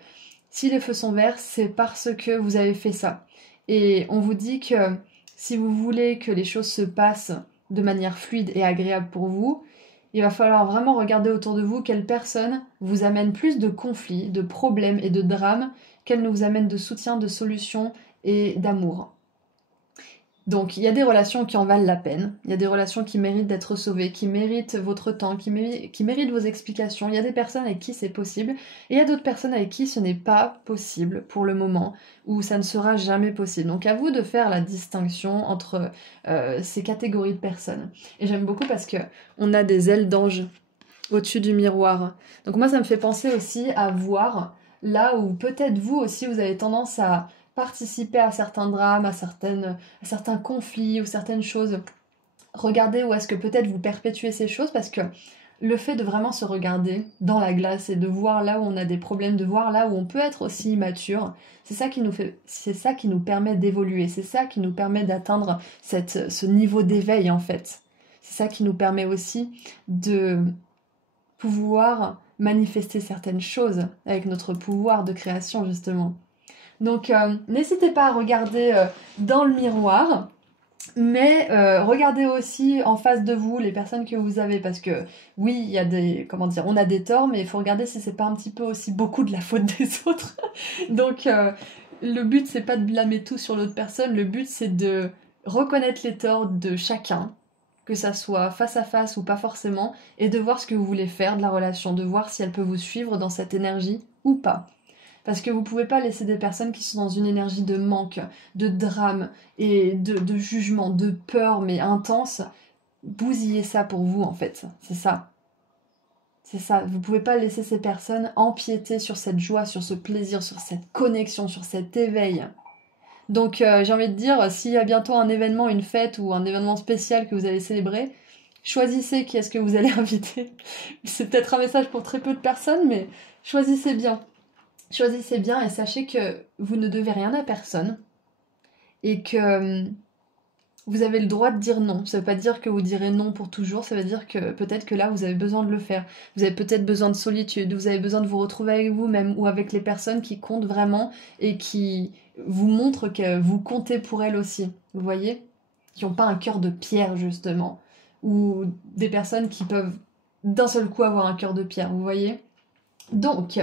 si les feux sont verts, c'est parce que vous avez fait ça. Et on vous dit que si vous voulez que les choses se passent de manière fluide et agréable pour vous, il va falloir vraiment regarder autour de vous quelle personne vous amène plus de conflits, de problèmes et de drames qu'elle ne vous amène de soutien, de solutions et d'amour. Donc il y a des relations qui en valent la peine, il y a des relations qui méritent d'être sauvées, qui méritent votre temps, qui méritent vos explications. Il y a des personnes avec qui c'est possible, et il y a d'autres personnes avec qui ce n'est pas possible pour le moment, ou ça ne sera jamais possible. Donc à vous de faire la distinction entre ces catégories de personnes. Et j'aime beaucoup parce que on a des ailes d'ange au-dessus du miroir. Donc moi ça me fait penser aussi à voir là où peut-être vous aussi vous avez tendance à participer à certains drames, à certains conflits ou certaines choses. Regardez où est-ce que peut-être vous perpétuez ces choses parce que le fait de vraiment se regarder dans la glace et de voir là où on a des problèmes, de voir là où on peut être aussi immature, c'est ça qui nous permet d'évoluer, c'est ça qui nous permet d'atteindre ce niveau d'éveil en fait. C'est ça qui nous permet aussi de pouvoir manifester certaines choses avec notre pouvoir de création justement. Donc n'hésitez pas à regarder dans le miroir, mais regardez aussi en face de vous les personnes que vous avez, parce que oui, il y a des, comment dire, on a des torts, mais il faut regarder si c'est pas un petit peu aussi beaucoup de la faute des autres. Donc le but c'est pas de blâmer tout sur l'autre personne, le but c'est de reconnaître les torts de chacun, que ça soit face à face ou pas forcément, et de voir ce que vous voulez faire de la relation, de voir si elle peut vous suivre dans cette énergie ou pas. Parce que vous pouvez pas laisser des personnes qui sont dans une énergie de manque, de drame et de jugement, de peur mais intense, bousiller ça pour vous en fait. C'est ça. C'est ça. Vous pouvez pas laisser ces personnes empiéter sur cette joie, sur ce plaisir, sur cette connexion, sur cet éveil. Donc j'ai envie de dire, s'il y a bientôt un événement, une fête ou un événement spécial que vous allez célébrer, choisissez qui est-ce que vous allez inviter. C'est peut-être un message pour très peu de personnes, mais choisissez bien. Choisissez bien et sachez que vous ne devez rien à personne et que vous avez le droit de dire non. Ça ne veut pas dire que vous direz non pour toujours, ça veut dire que peut-être que là vous avez besoin de le faire. Vous avez peut-être besoin de solitude, vous avez besoin de vous retrouver avec vous-même ou avec les personnes qui comptent vraiment et qui vous montrent que vous comptez pour elles aussi. Vous voyez ? Qui n'ont pas un cœur de pierre justement. Ou des personnes qui peuvent d'un seul coup avoir un cœur de pierre, vous voyez ? Donc,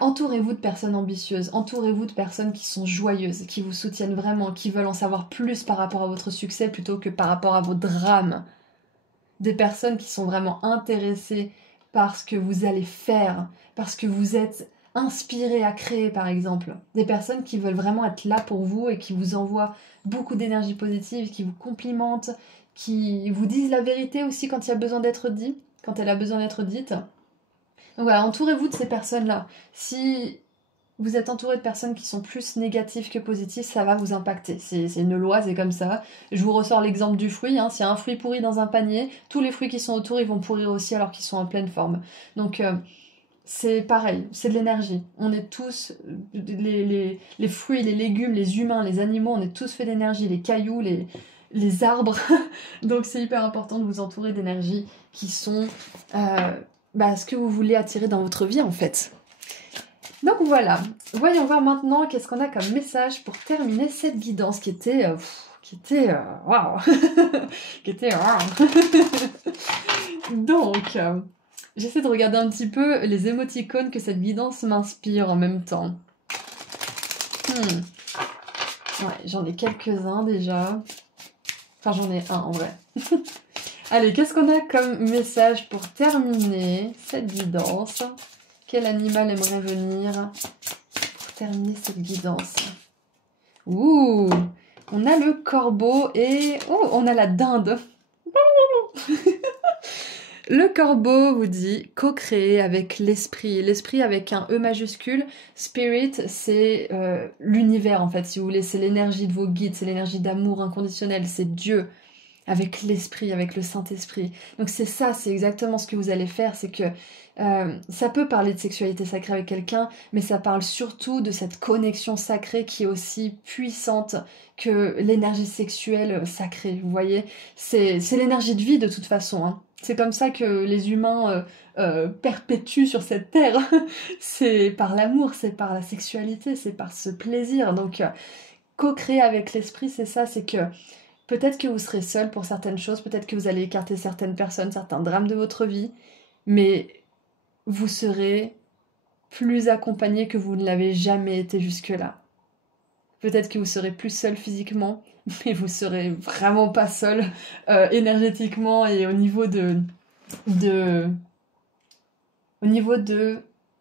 entourez-vous de personnes ambitieuses, entourez-vous de personnes qui sont joyeuses, qui vous soutiennent vraiment, qui veulent en savoir plus par rapport à votre succès plutôt que par rapport à vos drames. Des personnes qui sont vraiment intéressées par ce que vous allez faire, parce que vous êtes inspiré à créer par exemple. Des personnes qui veulent vraiment être là pour vous et qui vous envoient beaucoup d'énergie positive, qui vous complimentent, qui vous disent la vérité aussi quand il y a besoin d'être dit, quand elle a besoin d'être dite. Donc voilà, entourez-vous de ces personnes-là. Si vous êtes entouré de personnes qui sont plus négatives que positives, ça va vous impacter. C'est une loi, c'est comme ça. Je vous ressors l'exemple du fruit. S'il y a un fruit pourri dans un panier, tous les fruits qui sont autour, ils vont pourrir aussi alors qu'ils sont en pleine forme. Donc c'est pareil, c'est de l'énergie. On est tous, les fruits, les légumes, les humains, les animaux, on est tous faits d'énergie. Les cailloux, les arbres. Donc c'est hyper important de vous entourer d'énergie qui sont ce que vous voulez attirer dans votre vie en fait. Donc voilà, voyons voir maintenant qu'est-ce qu'on a comme message pour terminer cette guidance qui était waouh, qui était waouh. Donc j'essaie de regarder un petit peu les émoticônes que cette guidance m'inspire en même temps. Ouais, j'en ai quelques-uns déjà. Enfin, j'en ai un en vrai. Allez, qu'est-ce qu'on a comme message pour terminer cette guidance ? Quel animal aimerait venir pour terminer cette guidance ? Ouh, on a le corbeau et... Oh, on a la dinde. Le corbeau vous dit co-créer avec l'esprit. L'esprit avec un E majuscule. Spirit, c'est l'univers en fait, si vous voulez. C'est l'énergie de vos guides, c'est l'énergie d'amour inconditionnel, c'est Dieu. Avec l'esprit, avec le Saint-Esprit. Donc c'est ça, c'est exactement ce que vous allez faire, c'est que ça peut parler de sexualité sacrée avec quelqu'un, mais ça parle surtout de cette connexion sacrée qui est aussi puissante que l'énergie sexuelle sacrée, vous voyez. C'est l'énergie de vie de toute façon, C'est comme ça que les humains perpétuent sur cette terre. C'est par l'amour, c'est par la sexualité, c'est par ce plaisir. Donc co-créer avec l'esprit, c'est ça, c'est que peut-être que vous serez seul pour certaines choses, peut-être que vous allez écarter certaines personnes, certains drames de votre vie, mais vous serez plus accompagné que vous ne l'avez jamais été jusque-là. Peut-être que vous serez plus seul physiquement, mais vous serez vraiment pas seul énergétiquement et au niveau de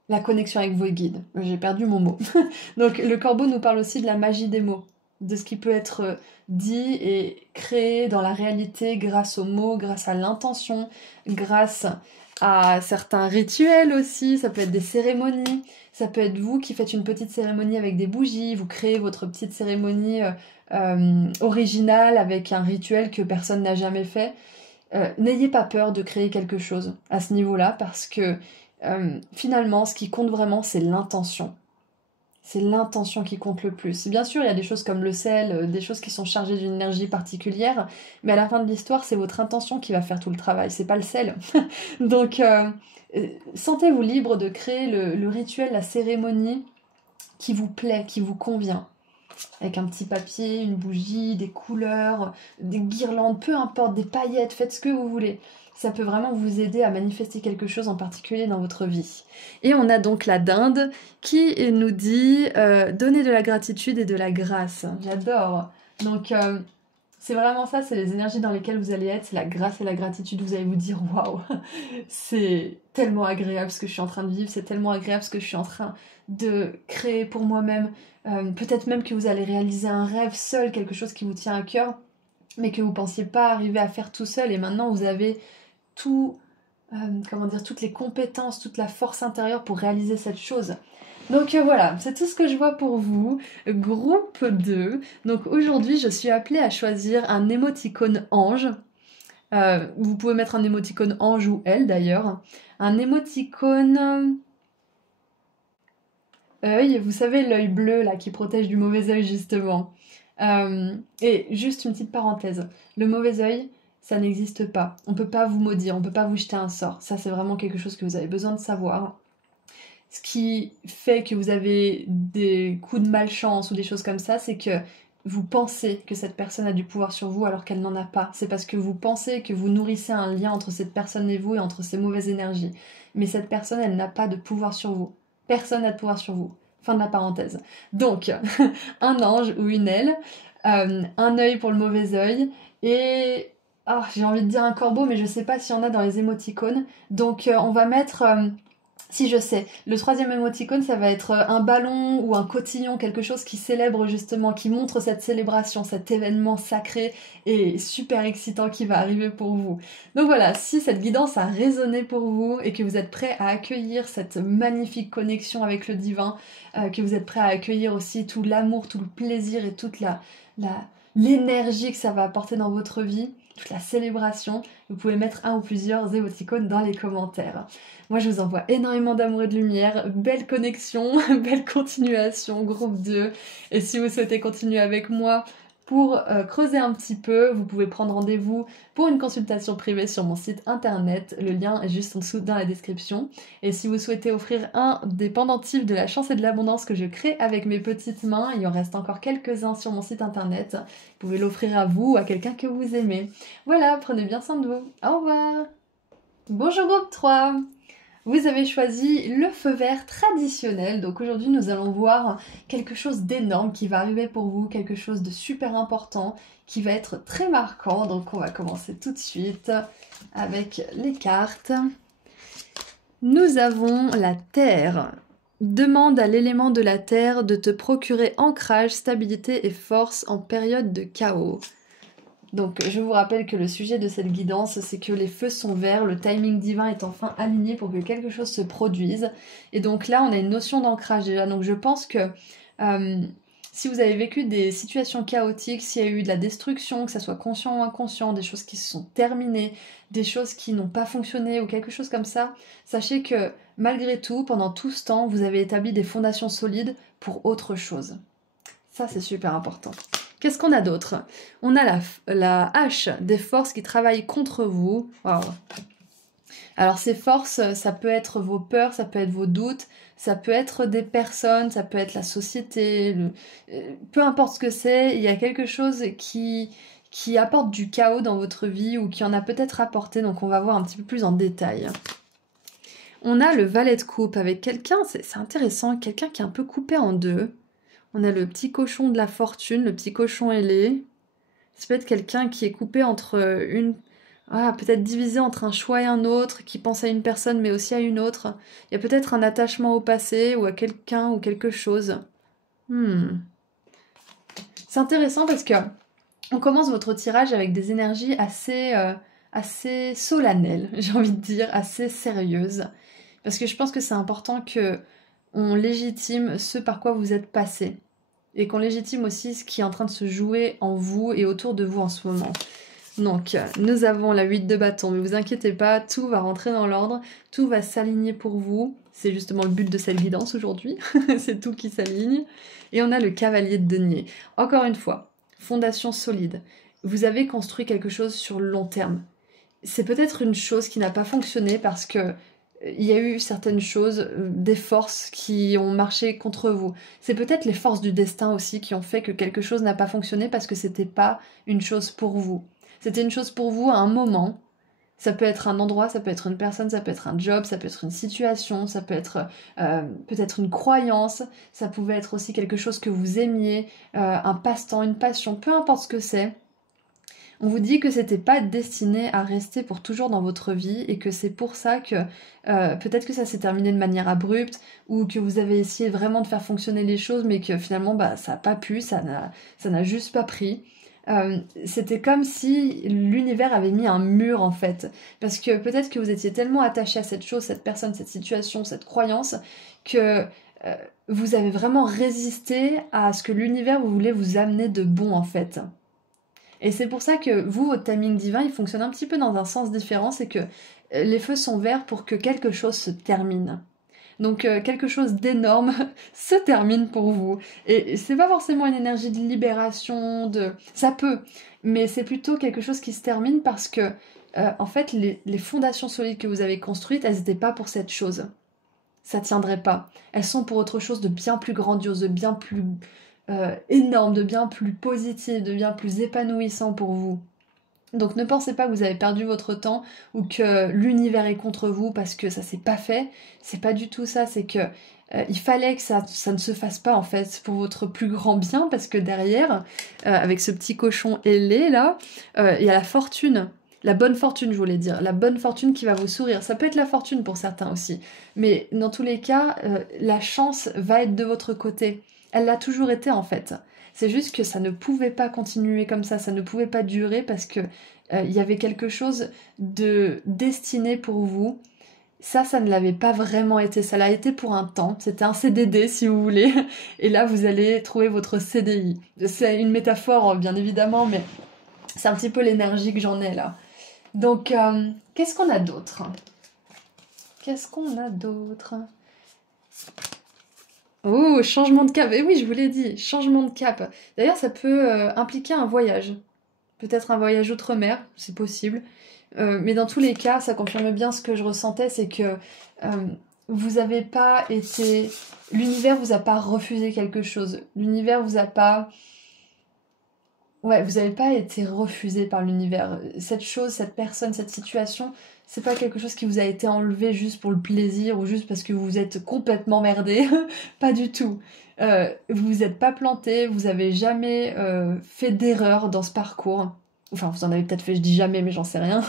la connexion avec vos guides. J'ai perdu mon mot. Donc le corbeau nous parle aussi de la magie des mots, de ce qui peut être dit et créé dans la réalité grâce aux mots, grâce à l'intention, grâce à certains rituels aussi. Ça peut être des cérémonies, ça peut être vous qui faites une petite cérémonie avec des bougies, vous créez votre petite cérémonie originale avec un rituel que personne n'a jamais fait. N'ayez pas peur de créer quelque chose à ce niveau-là parce que finalement ce qui compte vraiment c'est l'intention. C'est l'intention qui compte le plus. Bien sûr, il y a des choses comme le sel, des choses qui sont chargées d'une énergie particulière, mais à la fin de l'histoire, c'est votre intention qui va faire tout le travail, c'est pas le sel. Donc, sentez-vous libre de créer le rituel, la cérémonie qui vous plaît, qui vous convient. Avec un petit papier, une bougie, des couleurs, des guirlandes, peu importe, des paillettes, faites ce que vous voulez. Ça peut vraiment vous aider à manifester quelque chose en particulier dans votre vie. Et on a donc la dinde qui nous dit donner de la gratitude et de la grâce. J'adore. Donc c'est vraiment ça, c'est les énergies dans lesquelles vous allez être, c'est la grâce et la gratitude. Vous allez vous dire waouh, c'est tellement agréable ce que je suis en train de vivre, c'est tellement agréable ce que je suis en train de créer pour moi-même. Peut-être même que vous allez réaliser un rêve seul, quelque chose qui vous tient à cœur, mais que vous ne pensiez pas arriver à faire tout seul, et maintenant vous avez toutes les compétences, toute la force intérieure pour réaliser cette chose. Donc voilà, c'est tout ce que je vois pour vous. Groupe 2. Donc aujourd'hui, je suis appelée à choisir un émoticône ange. Vous pouvez mettre un émoticône ange ou elle d'ailleurs. Un émoticône œil, vous savez l'œil bleu là qui protège du mauvais œil justement. Et juste une petite parenthèse, le mauvais œil, ça n'existe pas. On peut pas vous maudire, on peut pas vous jeter un sort. Ça, c'est vraiment quelque chose que vous avez besoin de savoir. Ce qui fait que vous avez des coups de malchance ou des choses comme ça, c'est que vous pensez que cette personne a du pouvoir sur vous alors qu'elle n'en a pas. C'est parce que vous pensez que vous nourrissez un lien entre cette personne et vous et entre ces mauvaises énergies. Mais cette personne, elle n'a pas de pouvoir sur vous. Personne n'a de pouvoir sur vous. Fin de la parenthèse. Donc, un ange ou une aile, un œil pour le mauvais œil, et j'ai envie de dire un corbeau, mais je sais pas s'il y en a dans les émoticônes. Donc on va mettre, si je sais, le troisième émoticône, ça va être un ballon ou un cotillon, quelque chose qui célèbre justement, qui montre cette célébration, cet événement sacré et super excitant qui va arriver pour vous. Donc voilà, si cette guidance a résonné pour vous et que vous êtes prêt à accueillir cette magnifique connexion avec le divin, que vous êtes prêt à accueillir aussi tout l'amour, tout le plaisir et toute l'énergie que ça va apporter dans votre vie, toute la célébration, vous pouvez mettre un ou plusieurs émoticônes dans les commentaires. Moi, je vous envoie énormément d'amour et de lumière, belle connexion, belle continuation, groupe 2. Et si vous souhaitez continuer avec moi pour creuser un petit peu, vous pouvez prendre rendez-vous pour une consultation privée sur mon site internet. Le lien est juste en dessous dans la description. Et si vous souhaitez offrir un des pendentifs de la chance et de l'abondance que je crée avec mes petites mains, il en reste encore quelques-uns sur mon site internet. Vous pouvez l'offrir à vous ou à quelqu'un que vous aimez. Voilà, prenez bien soin de vous. Au revoir. Bonjour groupe 3. Vous avez choisi le feu vert traditionnel, donc aujourd'hui nous allons voir quelque chose d'énorme qui va arriver pour vous, quelque chose de super important, qui va être très marquant, donc on va commencer tout de suite avec les cartes. Nous avons la terre. Demande à l'élément de la terre de te procurer ancrage, stabilité et force en période de chaos. Donc je vous rappelle que le sujet de cette guidance, c'est que les feux sont verts, le timing divin est enfin aligné pour que quelque chose se produise. Et donc là, on a une notion d'ancrage déjà. Donc je pense que si vous avez vécu des situations chaotiques, s'il y a eu de la destruction, que ça soit conscient ou inconscient, des choses qui se sont terminées, des choses qui n'ont pas fonctionné ou quelque chose comme ça, sachez que malgré tout, pendant tout ce temps, vous avez établi des fondations solides pour autre chose. Ça, c'est super important. Qu'est-ce qu'on a d'autre? On a la hache des forces qui travaillent contre vous. Wow. Alors ces forces, ça peut être vos peurs, ça peut être vos doutes, ça peut être des personnes, ça peut être la société, peu importe ce que c'est, il y a quelque chose qui apporte du chaos dans votre vie ou qui en a peut-être apporté, donc on va voir un petit peu plus en détail. On a le valet de coupe avec quelqu'un, c'est intéressant, quelqu'un qui est un peu coupé en deux. On a le petit cochon de la fortune, le petit cochon ailé. Ça peut être quelqu'un qui est coupé entre peut-être divisé entre un choix et un autre, qui pense à une personne mais aussi à une autre. Il y a peut-être un attachement au passé ou à quelqu'un ou quelque chose. C'est intéressant parce que on commence votre tirage avec des énergies assez solennelles, j'ai envie de dire, assez sérieuses. Parce que je pense que c'est important que on légitime ce par quoi vous êtes passé. Et qu'on légitime aussi ce qui est en train de se jouer en vous et autour de vous en ce moment. Donc, nous avons la 8 de bâton, mais vous inquiétez pas, tout va rentrer dans l'ordre, tout va s'aligner pour vous. C'est justement le but de cette guidance aujourd'hui, c'est tout qui s'aligne. Et on a le cavalier de denier. Encore une fois, fondation solide. Vous avez construit quelque chose sur le long terme. C'est peut-être une chose qui n'a pas fonctionné parce que il y a eu certaines choses, des forces qui ont marché contre vous. C'est peut-être les forces du destin aussi qui ont fait que quelque chose n'a pas fonctionné parce que c'était pas une chose pour vous. C'était une chose pour vous à un moment. Ça peut être un endroit, ça peut être une personne, ça peut être un job, ça peut être une situation, ça peut être peut-être une croyance, ça pouvait être aussi quelque chose que vous aimiez, un passe-temps, une passion, peu importe ce que c'est. On vous dit que c'était pas destiné à rester pour toujours dans votre vie et que c'est pour ça que peut-être que ça s'est terminé de manière abrupte ou que vous avez essayé vraiment de faire fonctionner les choses mais que finalement ça n'a pas pu, ça n'a juste pas pris. C'était comme si l'univers avait mis un mur en fait. Parce que peut-être que vous étiez tellement attaché à cette chose, cette personne, cette situation, cette croyance que vous avez vraiment résisté à ce que l'univers voulait vous amener de bon en fait. Et c'est pour ça que vous, votre timing divin, il fonctionne un petit peu dans un sens différent, c'est que les feux sont verts pour que quelque chose se termine. Donc quelque chose d'énorme se termine pour vous. Et c'est pas forcément une énergie de libération, ça peut, mais c'est plutôt quelque chose qui se termine parce que, en fait, les fondations solides que vous avez construites, elles n'étaient pas pour cette chose. Ça tiendrait pas. Elles sont pour autre chose de bien plus grandiose, de bien plus énorme, de bien plus positif, de bien plus épanouissant pour vous. Donc ne pensez pas que vous avez perdu votre temps ou que l'univers est contre vous parce que ça s'est pas fait. C'est pas du tout ça, c'est que il fallait que ça ne se fasse pas en fait pour votre plus grand bien parce que derrière, avec ce petit cochon ailé là, il y a la fortune. La bonne fortune, je voulais dire. La bonne fortune qui va vous sourire. Ça peut être la fortune pour certains aussi. Mais dans tous les cas, la chance va être de votre côté. Elle l'a toujours été en fait. C'est juste que ça ne pouvait pas continuer comme ça ne pouvait pas durer parce que il y avait quelque chose de destiné pour vous. Ça ne l'avait pas vraiment été. Ça l'a été pour un temps. C'était un CDD si vous voulez. Et là, vous allez trouver votre CDI. C'est une métaphore, bien évidemment, mais c'est un petit peu l'énergie que j'en ai là. Donc, qu'est-ce qu'on a d'autre? Qu'est-ce qu'on a d'autre? Oh, changement de cap. Et oui, je vous l'ai dit, changement de cap. D'ailleurs, ça peut impliquer un voyage. Peut-être un voyage outre-mer, c'est possible. Mais dans tous les cas, ça confirme bien ce que je ressentais, c'est que vous avez pas été... L'univers vous a pas refusé quelque chose. L'univers vous a pas... Ouais, vous n'avez pas été refusé par l'univers. Cette chose, cette personne, cette situation, c'est pas quelque chose qui vous a été enlevé juste pour le plaisir ou juste parce que vous vous êtes complètement merdé. Pas du tout. Vous vous êtes pas planté, vous avez jamais fait d'erreur dans ce parcours. Enfin, vous en avez peut-être fait, je dis jamais, mais j'en sais rien.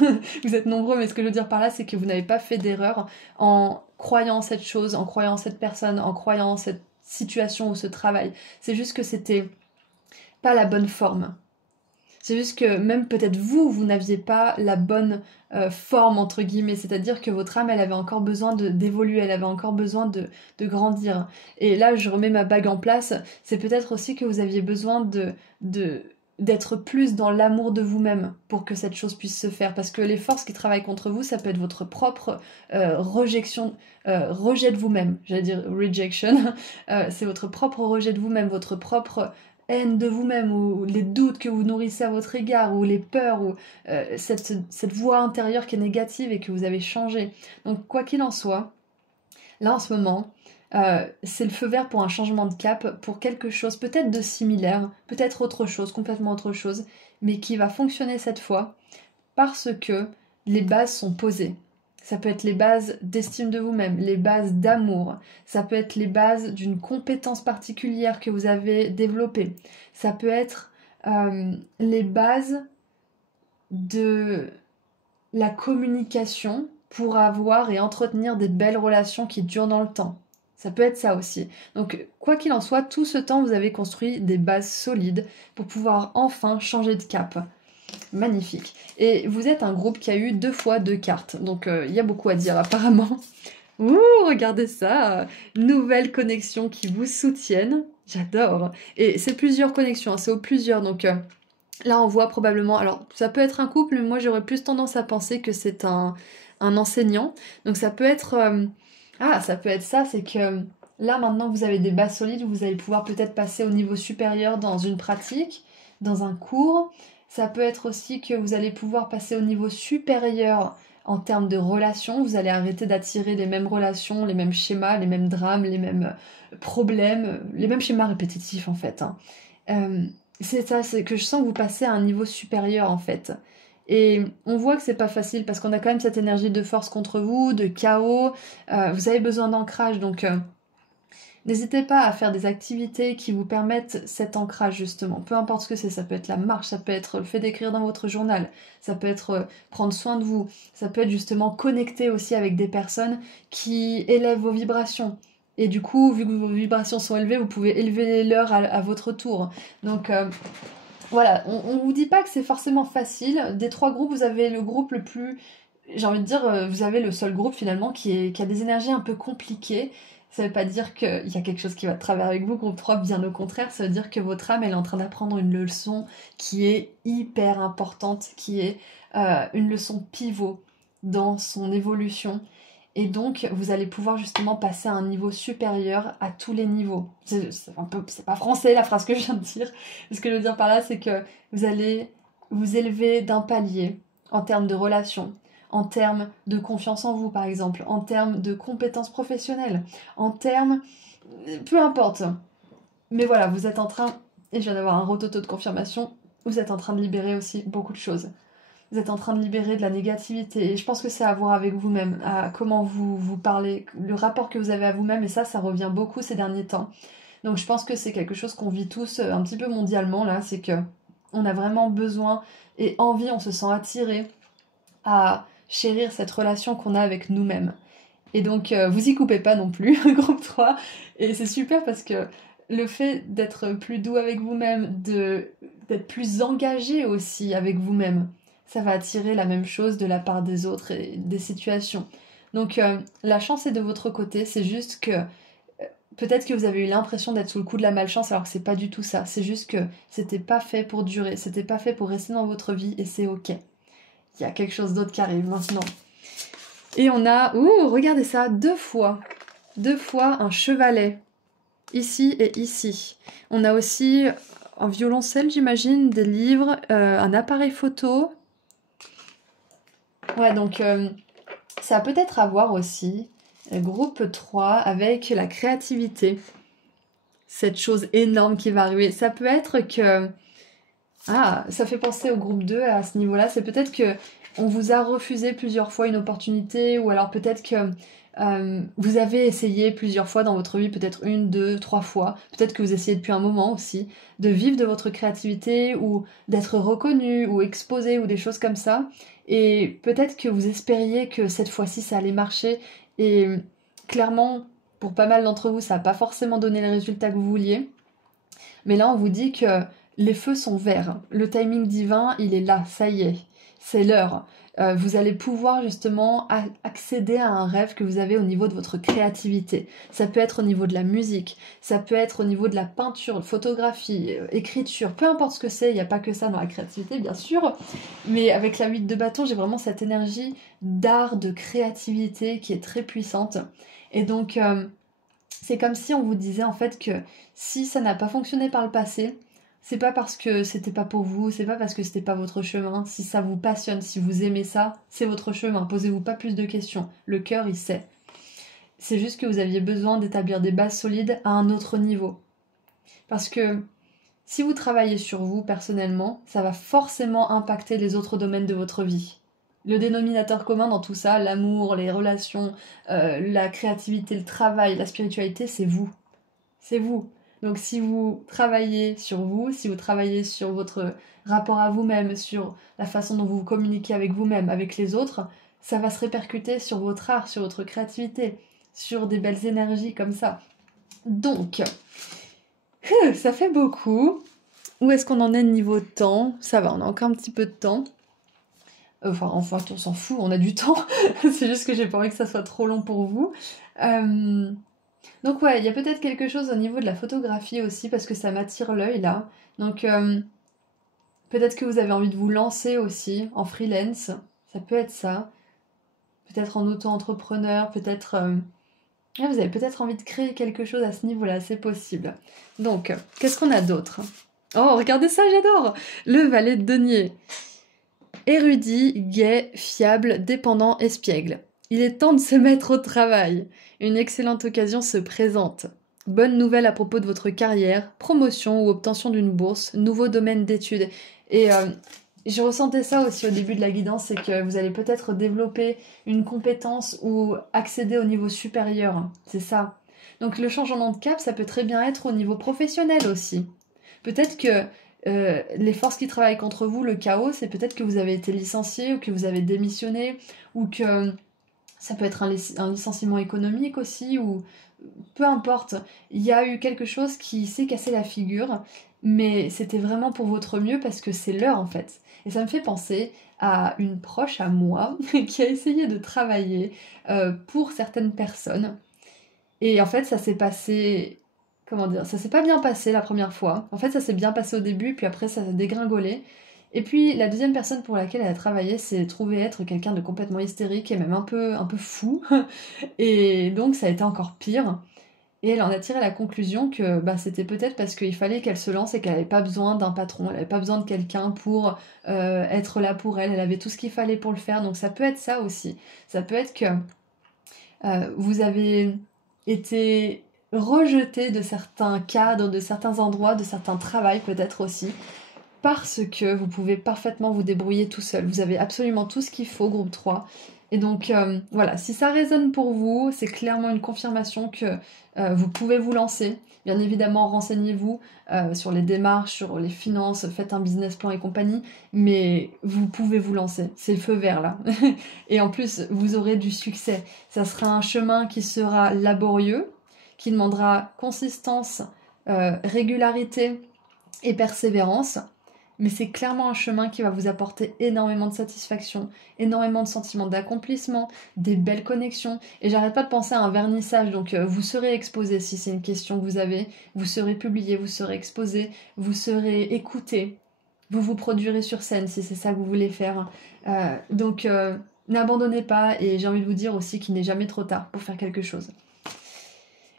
Vous êtes nombreux, mais ce que je veux dire par là, c'est que vous n'avez pas fait d'erreur en croyant en cette chose, en croyant en cette personne, en croyant en cette situation ou ce travail. C'est juste que c'était pas la bonne forme. C'est juste que même peut-être vous n'aviez pas la bonne forme, entre guillemets. C'est-à-dire que votre âme, elle avait encore besoin d'évoluer, elle avait encore besoin de grandir. Et là, je remets ma bague en place. C'est peut-être aussi que vous aviez besoin d'être plus dans l'amour de vous-même pour que cette chose puisse se faire. Parce que les forces qui travaillent contre vous, ça peut être votre propre rejet de vous-même. J'allais dire rejection. C'est votre propre rejet de vous-même, votre propre haine de vous-même, ou les doutes que vous nourrissez à votre égard, ou les peurs, ou cette voix intérieure qui est négative et que vous avez changé. Donc quoi qu'il en soit, là en ce moment, c'est le feu vert pour un changement de cap, pour quelque chose peut-être de similaire, peut-être autre chose, complètement autre chose, mais qui va fonctionner cette fois, parce que les bases sont posées. Ça peut être les bases d'estime de vous-même, les bases d'amour. Ça peut être les bases d'une compétence particulière que vous avez développée. Ça peut être les bases de la communication pour avoir et entretenir des belles relations qui durent dans le temps. Ça peut être ça aussi. Donc, quoi qu'il en soit, tout ce temps, vous avez construit des bases solides pour pouvoir enfin changer de cap. Magnifique. Et vous êtes un groupe qui a eu 2 fois 2 cartes. Donc, il y a beaucoup à dire apparemment. Ouh, regardez ça. Nouvelles connexions qui vous soutiennent. J'adore. Et c'est plusieurs connexions, c'est au plusieurs. Donc, Là, on voit probablement... Alors, ça peut être un couple, mais moi, j'aurais plus tendance à penser que c'est un enseignant. Donc, ça peut être... ça peut être ça, c'est que là, maintenant, vous avez des bases solides, vous allez pouvoir peut-être passer au niveau supérieur dans une pratique, dans un cours. Ça peut être aussi que vous allez pouvoir passer au niveau supérieur en termes de relations. Vous allez arrêter d'attirer les mêmes relations, les mêmes schémas, les mêmes drames, les mêmes problèmes, les mêmes schémas répétitifs, en fait, hein. Euh, c'est ça, c'est que je sens que vous passez à un niveau supérieur en fait. Et on voit que c'est pas facile parce qu'on a quand même cette énergie de force contre vous, de chaos. Vous avez besoin d'ancrage, donc n'hésitez pas à faire des activités qui vous permettent cet ancrage justement. Peu importe ce que c'est, ça peut être la marche, ça peut être le fait d'écrire dans votre journal, ça peut être prendre soin de vous, ça peut être justement connecter aussi avec des personnes qui élèvent vos vibrations. Et du coup, vu que vos vibrations sont élevées, vous pouvez élever les leurs à votre tour. Donc voilà, on vous dit pas que c'est forcément facile. Des trois groupes, vous avez le groupe le plus... J'ai envie de dire, vous avez le seul groupe finalement qui a des énergies un peu compliquées. Ça veut pas dire qu'il y a quelque chose qui va de travers avec vous, groupe 3, bien au contraire, ça veut dire que votre âme elle est en train d'apprendre une leçon qui est hyper importante, qui est une leçon pivot dans son évolution. Et donc, vous allez pouvoir justement passer à un niveau supérieur à tous les niveaux. C'est pas français la phrase que je viens de dire. Ce que je veux dire par là, c'est que vous allez vous élever d'un palier en termes de relations, en termes de confiance en vous, par exemple, en termes de compétences professionnelles, en termes... Peu importe. Mais voilà, vous êtes en train, et je viens d'avoir un rototo de confirmation, vous êtes en train de libérer aussi beaucoup de choses. Vous êtes en train de libérer de la négativité. Et je pense que c'est à voir avec vous-même, à comment vous parlez, le rapport que vous avez à vous-même. Et ça revient beaucoup ces derniers temps. Donc je pense que c'est quelque chose qu'on vit tous un petit peu mondialement, là. C'est que on a vraiment besoin et envie, on se sent attiré à chérir cette relation qu'on a avec nous-mêmes. Et donc, vous y coupez pas non plus, groupe 3. Et c'est super parce que le fait d'être plus doux avec vous-même, d'être plus engagé aussi avec vous-même, ça va attirer la même chose de la part des autres et des situations. Donc, la chance est de votre côté, c'est juste que peut-être que vous avez eu l'impression d'être sous le coup de la malchance alors que c'est pas du tout ça. C'est juste que c'était pas fait pour durer, c'était pas fait pour rester dans votre vie et c'est ok. Il y a quelque chose d'autre qui arrive maintenant. Et on a, regardez ça, deux fois un chevalet, ici et ici. On a aussi un violoncelle, j'imagine, des livres, un appareil photo. Ouais, donc ça a peut-être à voir aussi, groupe 3, avec la créativité. Cette chose énorme qui va arriver. Ça peut être que... Ah, ça fait penser au groupe 2 à ce niveau-là. C'est peut-être que on vous a refusé plusieurs fois une opportunité, ou alors peut-être que vous avez essayé plusieurs fois dans votre vie, peut-être une, deux, trois fois, peut-être que vous essayez depuis un moment aussi, de vivre de votre créativité, ou d'être reconnu, ou exposé, ou des choses comme ça. Et peut-être que vous espériez que cette fois-ci ça allait marcher, et clairement, pour pas mal d'entre vous, ça n'a pas forcément donné les résultats que vous vouliez. Mais là, on vous dit que les feux sont verts. Le timing divin, il est là, ça y est, c'est l'heure. Vous allez pouvoir justement accéder à un rêve que vous avez au niveau de votre créativité. Ça peut être au niveau de la musique, ça peut être au niveau de la peinture, photographie, écriture, peu importe ce que c'est, il n'y a pas que ça dans la créativité bien sûr, mais avec la 8 de bâton, j'ai vraiment cette énergie d'art, de créativité qui est très puissante. Et donc, c'est comme si on vous disait en fait que si ça n'a pas fonctionné par le passé, c'est pas parce que c'était pas pour vous, c'est pas parce que c'était pas votre chemin. Si ça vous passionne, si vous aimez ça, c'est votre chemin. Posez-vous pas plus de questions. Le cœur, il sait. C'est juste que vous aviez besoin d'établir des bases solides à un autre niveau. Parce que si vous travaillez sur vous personnellement, ça va forcément impacter les autres domaines de votre vie. Le dénominateur commun dans tout ça, l'amour, les relations, la créativité, le travail, la spiritualité, c'est vous. C'est vous. Donc si vous travaillez sur vous, si vous travaillez sur votre rapport à vous-même, sur la façon dont vous communiquez avec vous-même, avec les autres, ça va se répercuter sur votre art, sur votre créativité, sur des belles énergies comme ça. Donc, ça fait beaucoup. Où est-ce qu'on en est niveau temps? Ça va, on a encore un petit peu de temps. Enfin, on s'en fout, on a du temps. C'est juste que j'ai pas envie que ça soit trop long pour vous. Donc ouais, il y a peut-être quelque chose au niveau de la photographie aussi, parce que ça m'attire l'œil là. Donc Peut-être que vous avez envie de vous lancer aussi en freelance, ça peut être ça. Peut-être en auto-entrepreneur, peut-être... vous avez peut-être envie de créer quelque chose à ce niveau-là, c'est possible. Donc, qu'est-ce qu'on a d'autre? Oh, regardez ça, j'adore! Le valet de denier. Érudit, gai, fiable, dépendant, espiègle. Il est temps de se mettre au travail. Une excellente occasion se présente. Bonne nouvelle à propos de votre carrière, promotion ou obtention d'une bourse, nouveau domaine d'études. Et je ressentais ça aussi au début de la guidance, c'est que vous allez peut-être développer une compétence ou accéder au niveau supérieur. C'est ça. Donc le changement de cap, ça peut très bien être au niveau professionnel aussi. Peut-être que les forces qui travaillent contre vous, le chaos, c'est peut-être que vous avez été licencié ou que vous avez démissionné ou que ça peut être un licenciement économique aussi ou peu importe. Il y a eu quelque chose qui s'est cassé la figure, mais c'était vraiment pour votre mieux parce que c'est l'heure en fait. Et ça me fait penser à une proche à moi qui a essayé de travailler pour certaines personnes. Et en fait, ça s'est passé... Comment dire? Ça s'est pas bien passé la première fois. En fait, ça s'est bien passé au début, puis après, ça s'est dégringolé. Et puis, la deuxième personne pour laquelle elle a travaillé s'est trouvée être quelqu'un de complètement hystérique et même un peu fou. Et donc, ça a été encore pire. Et elle en a tiré la conclusion que bah, c'était peut-être parce qu'il fallait qu'elle se lance et qu'elle n'avait pas besoin d'un patron, elle n'avait pas besoin de quelqu'un pour être là pour elle, elle avait tout ce qu'il fallait pour le faire. Donc ça peut être ça aussi. Ça peut être que vous avez été rejeté de certains cadres, de certains endroits, de certains travails peut-être aussi, parce que vous pouvez parfaitement vous débrouiller tout seul. Vous avez absolument tout ce qu'il faut, groupe 3. Et donc voilà, si ça résonne pour vous, c'est clairement une confirmation que vous pouvez vous lancer. Bien évidemment, renseignez-vous sur les démarches, sur les finances, faites un business plan et compagnie, mais vous pouvez vous lancer. C'est le feu vert là. Et en plus, vous aurez du succès. Ça sera un chemin qui sera laborieux, qui demandera consistance, régularité et persévérance. Mais c'est clairement un chemin qui va vous apporter énormément de satisfaction, énormément de sentiments d'accomplissement, des belles connexions. Et j'arrête pas de penser à un vernissage, donc vous serez exposé si c'est une question que vous avez, vous serez publié, vous serez exposé, vous serez écouté, vous vous produirez sur scène si c'est ça que vous voulez faire. Donc n'abandonnez pas et j'ai envie de vous dire aussi qu'il n'est jamais trop tard pour faire quelque chose.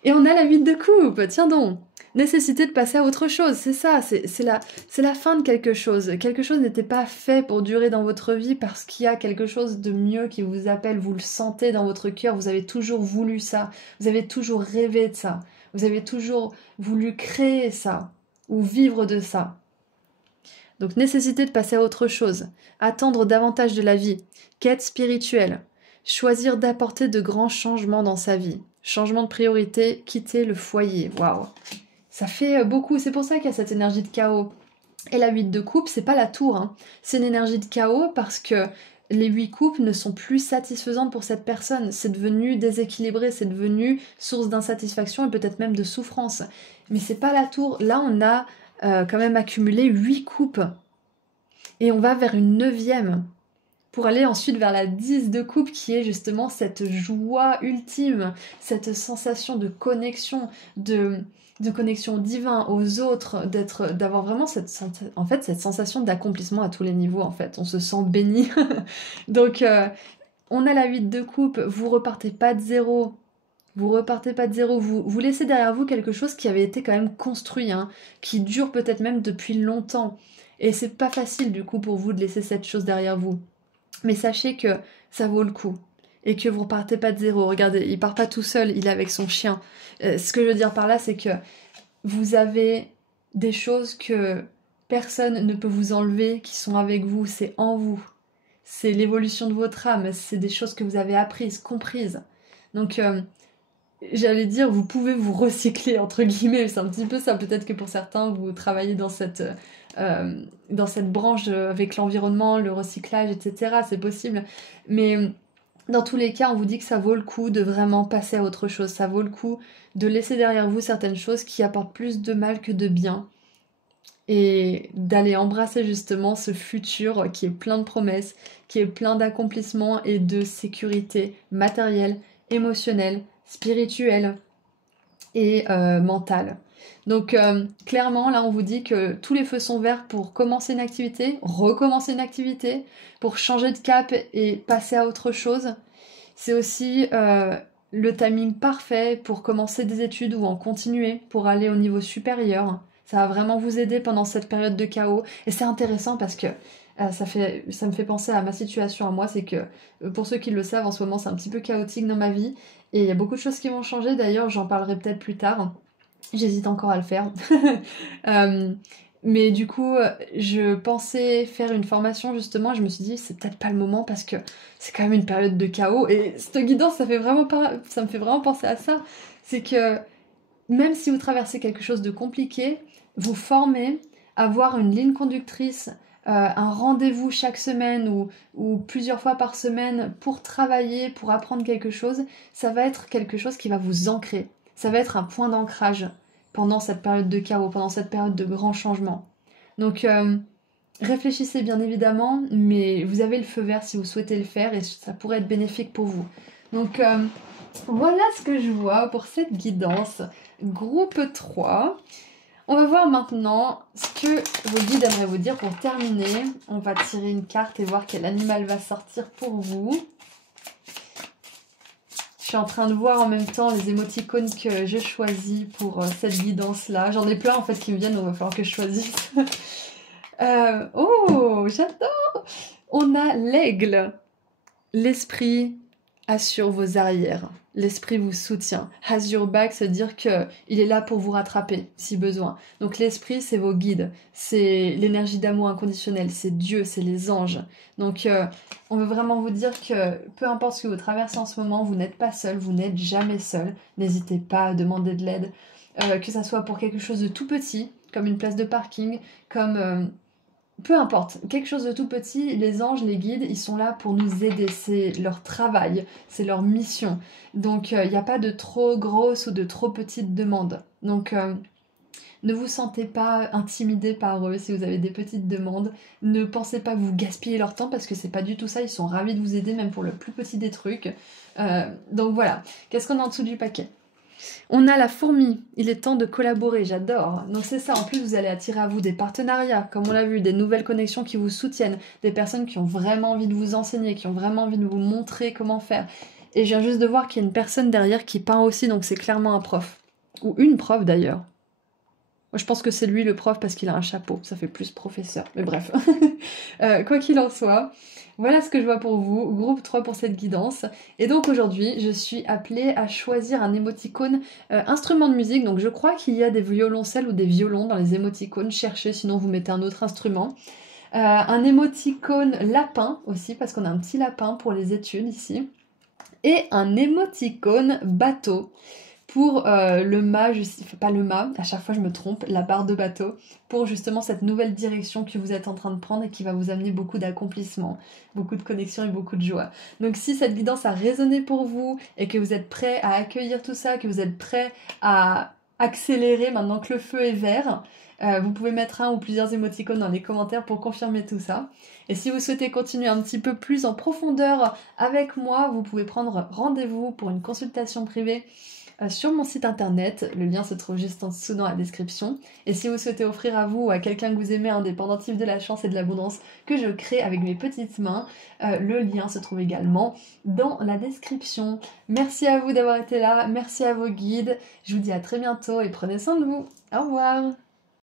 Et on a la 8 de coupe, tiens donc! Nécessité de passer à autre chose, c'est ça, c'est la fin de quelque chose. Quelque chose n'était pas fait pour durer dans votre vie parce qu'il y a quelque chose de mieux qui vous appelle, vous le sentez dans votre cœur, vous avez toujours voulu ça, vous avez toujours rêvé de ça, vous avez toujours voulu créer ça, ou vivre de ça. Donc nécessité de passer à autre chose, attendre davantage de la vie, quête spirituelle, choisir d'apporter de grands changements dans sa vie, changement de priorité, quitter le foyer, waouh! Ça fait beaucoup, c'est pour ça qu'il y a cette énergie de chaos. Et la 8 de coupe, c'est pas la tour, hein. C'est une énergie de chaos parce que les 8 coupes ne sont plus satisfaisantes pour cette personne. C'est devenu déséquilibré, c'est devenu source d'insatisfaction et peut-être même de souffrance. Mais c'est pas la tour. Là, on a quand même accumulé 8 coupes. Et on va vers une 9e. Pour aller ensuite vers la 10 de coupe qui est justement cette joie ultime, cette sensation de connexion, de connexion divine aux autres, d'avoir vraiment cette sensation d'accomplissement à tous les niveaux en fait. On se sent béni. Donc on a la 8 de coupe, vous repartez pas de zéro. Vous repartez pas de zéro, vous laissez derrière vous quelque chose qui avait été quand même construit, hein, qui dure peut-être même depuis longtemps. Et c'est pas facile du coup pour vous de laisser cette chose derrière vous. Mais sachez que ça vaut le coup et que vous repartez pas de zéro. Regardez, il part pas tout seul, il est avec son chien. Ce que je veux dire par là, c'est que vous avez des choses que personne ne peut vous enlever, qui sont avec vous, c'est en vous. C'est l'évolution de votre âme, c'est des choses que vous avez apprises, comprises. Donc, j'allais dire, vous pouvez vous recycler, entre guillemets, c'est un petit peu ça. Peut-être que pour certains, vous travaillez dans cette branche avec l'environnement, le recyclage, etc. C'est possible. Mais dans tous les cas, on vous dit que ça vaut le coup de vraiment passer à autre chose. Ça vaut le coup de laisser derrière vous certaines choses qui apportent plus de mal que de bien. Et d'aller embrasser justement ce futur qui est plein de promesses, qui est plein d'accomplissements et de sécurité matérielle, émotionnelle, spirituelle et mentale. Donc clairement, là on vous dit que tous les feux sont verts pour commencer une activité, recommencer une activité, pour changer de cap et passer à autre chose. C'est aussi le timing parfait pour commencer des études ou en continuer, pour aller au niveau supérieur. Ça va vraiment vous aider pendant cette période de chaos. Et c'est intéressant parce que ça me fait penser à ma situation à moi, c'est que pour ceux qui le savent, en ce moment c'est un petit peu chaotique dans ma vie. Et il y a beaucoup de choses qui vont changer, d'ailleurs j'en parlerai peut-être plus tard. J'hésite encore à le faire. Euh, mais du coup, je pensais faire une formation justement, je me suis dit c'est peut-être pas le moment parce que c'est quand même une période de chaos. Et cette guidance, ça me fait vraiment penser à ça. C'est que même si vous traversez quelque chose de compliqué, vous formez, avoir une ligne conductrice, un rendez-vous chaque semaine ou plusieurs fois par semaine pour travailler, pour apprendre quelque chose, ça va être quelque chose qui va vous ancrer. Ça va être un point d'ancrage pendant cette période de chaos, pendant cette période de grands changements. Donc réfléchissez bien évidemment, mais vous avez le feu vert si vous souhaitez le faire et ça pourrait être bénéfique pour vous. Donc voilà ce que je vois pour cette guidance. Groupe 3. On va voir maintenant ce que vos guides aimeraient vous dire pour terminer. On va tirer une carte et voir quel animal va sortir pour vous. Je suis en train de voir en même temps les émoticônes que je choisis pour cette guidance-là. J'en ai plein en fait qui me viennent, donc il va falloir que je choisisse. Oh, j'adore! On a l'aigle. L'esprit assure vos arrières. L'esprit vous soutient. Has your back, c'est dire qu'il est là pour vous rattraper, si besoin. Donc l'esprit, c'est vos guides. C'est l'énergie d'amour inconditionnel. C'est Dieu, c'est les anges. Donc on veut vraiment vous dire que peu importe ce que vous traversez en ce moment, vous n'êtes pas seul, vous n'êtes jamais seul. N'hésitez pas à demander de l'aide. Que ça soit pour quelque chose de tout petit, comme une place de parking, comme... peu importe, quelque chose de tout petit, les anges, les guides, ils sont là pour nous aider, c'est leur travail, c'est leur mission. Donc il n'y a pas de trop grosse ou de trop petite demande. Donc ne vous sentez pas intimidé par eux si vous avez des petites demandes. Ne pensez pas que vous gaspillez leur temps parce que c'est pas du tout ça, ils sont ravis de vous aider même pour le plus petit des trucs. Donc voilà, qu'est-ce qu'on a en dessous du paquet ? On a la fourmi, il est temps de collaborer, j'adore. Donc c'est ça, en plus vous allez attirer à vous des partenariats, comme on l'a vu, des nouvelles connexions qui vous soutiennent, des personnes qui ont vraiment envie de vous enseigner, qui ont vraiment envie de vous montrer comment faire. Et je viens juste de voir qu'il y a une personne derrière qui peint aussi, donc c'est clairement un prof. Ou une prof d'ailleurs. Moi, je pense que c'est lui le prof parce qu'il a un chapeau, ça fait plus professeur, mais bref. Quoi qu'il en soit, voilà ce que je vois pour vous, groupe 3 pour cette guidance. Et donc aujourd'hui, je suis appelée à choisir un émoticône instrument de musique, donc je crois qu'il y a des violoncelles ou des violons dans les émoticônes, cherchez, sinon vous mettez un autre instrument. Un émoticône lapin aussi, parce qu'on a un petit lapin pour les études ici. Et un émoticône bateau. Pour le mât, pas le mât, à chaque fois je me trompe, la barre de bateau, pour justement cette nouvelle direction que vous êtes en train de prendre et qui va vous amener beaucoup d'accomplissement, beaucoup de connexion et beaucoup de joie. Donc si cette guidance a résonné pour vous et que vous êtes prêt à accueillir tout ça, que vous êtes prêt à accélérer maintenant que le feu est vert, vous pouvez mettre un ou plusieurs émoticônes dans les commentaires pour confirmer tout ça. Et si vous souhaitez continuer un petit peu plus en profondeur avec moi, vous pouvez prendre rendez-vous pour une consultation privée sur mon site internet, le lien se trouve juste en dessous dans la description. Et si vous souhaitez offrir à vous ou à quelqu'un que vous aimez un des pendentifs de la chance et de l'abondance que je crée avec mes petites mains, le lien se trouve également dans la description. Merci à vous d'avoir été là, merci à vos guides, je vous dis à très bientôt et prenez soin de vous. Au revoir.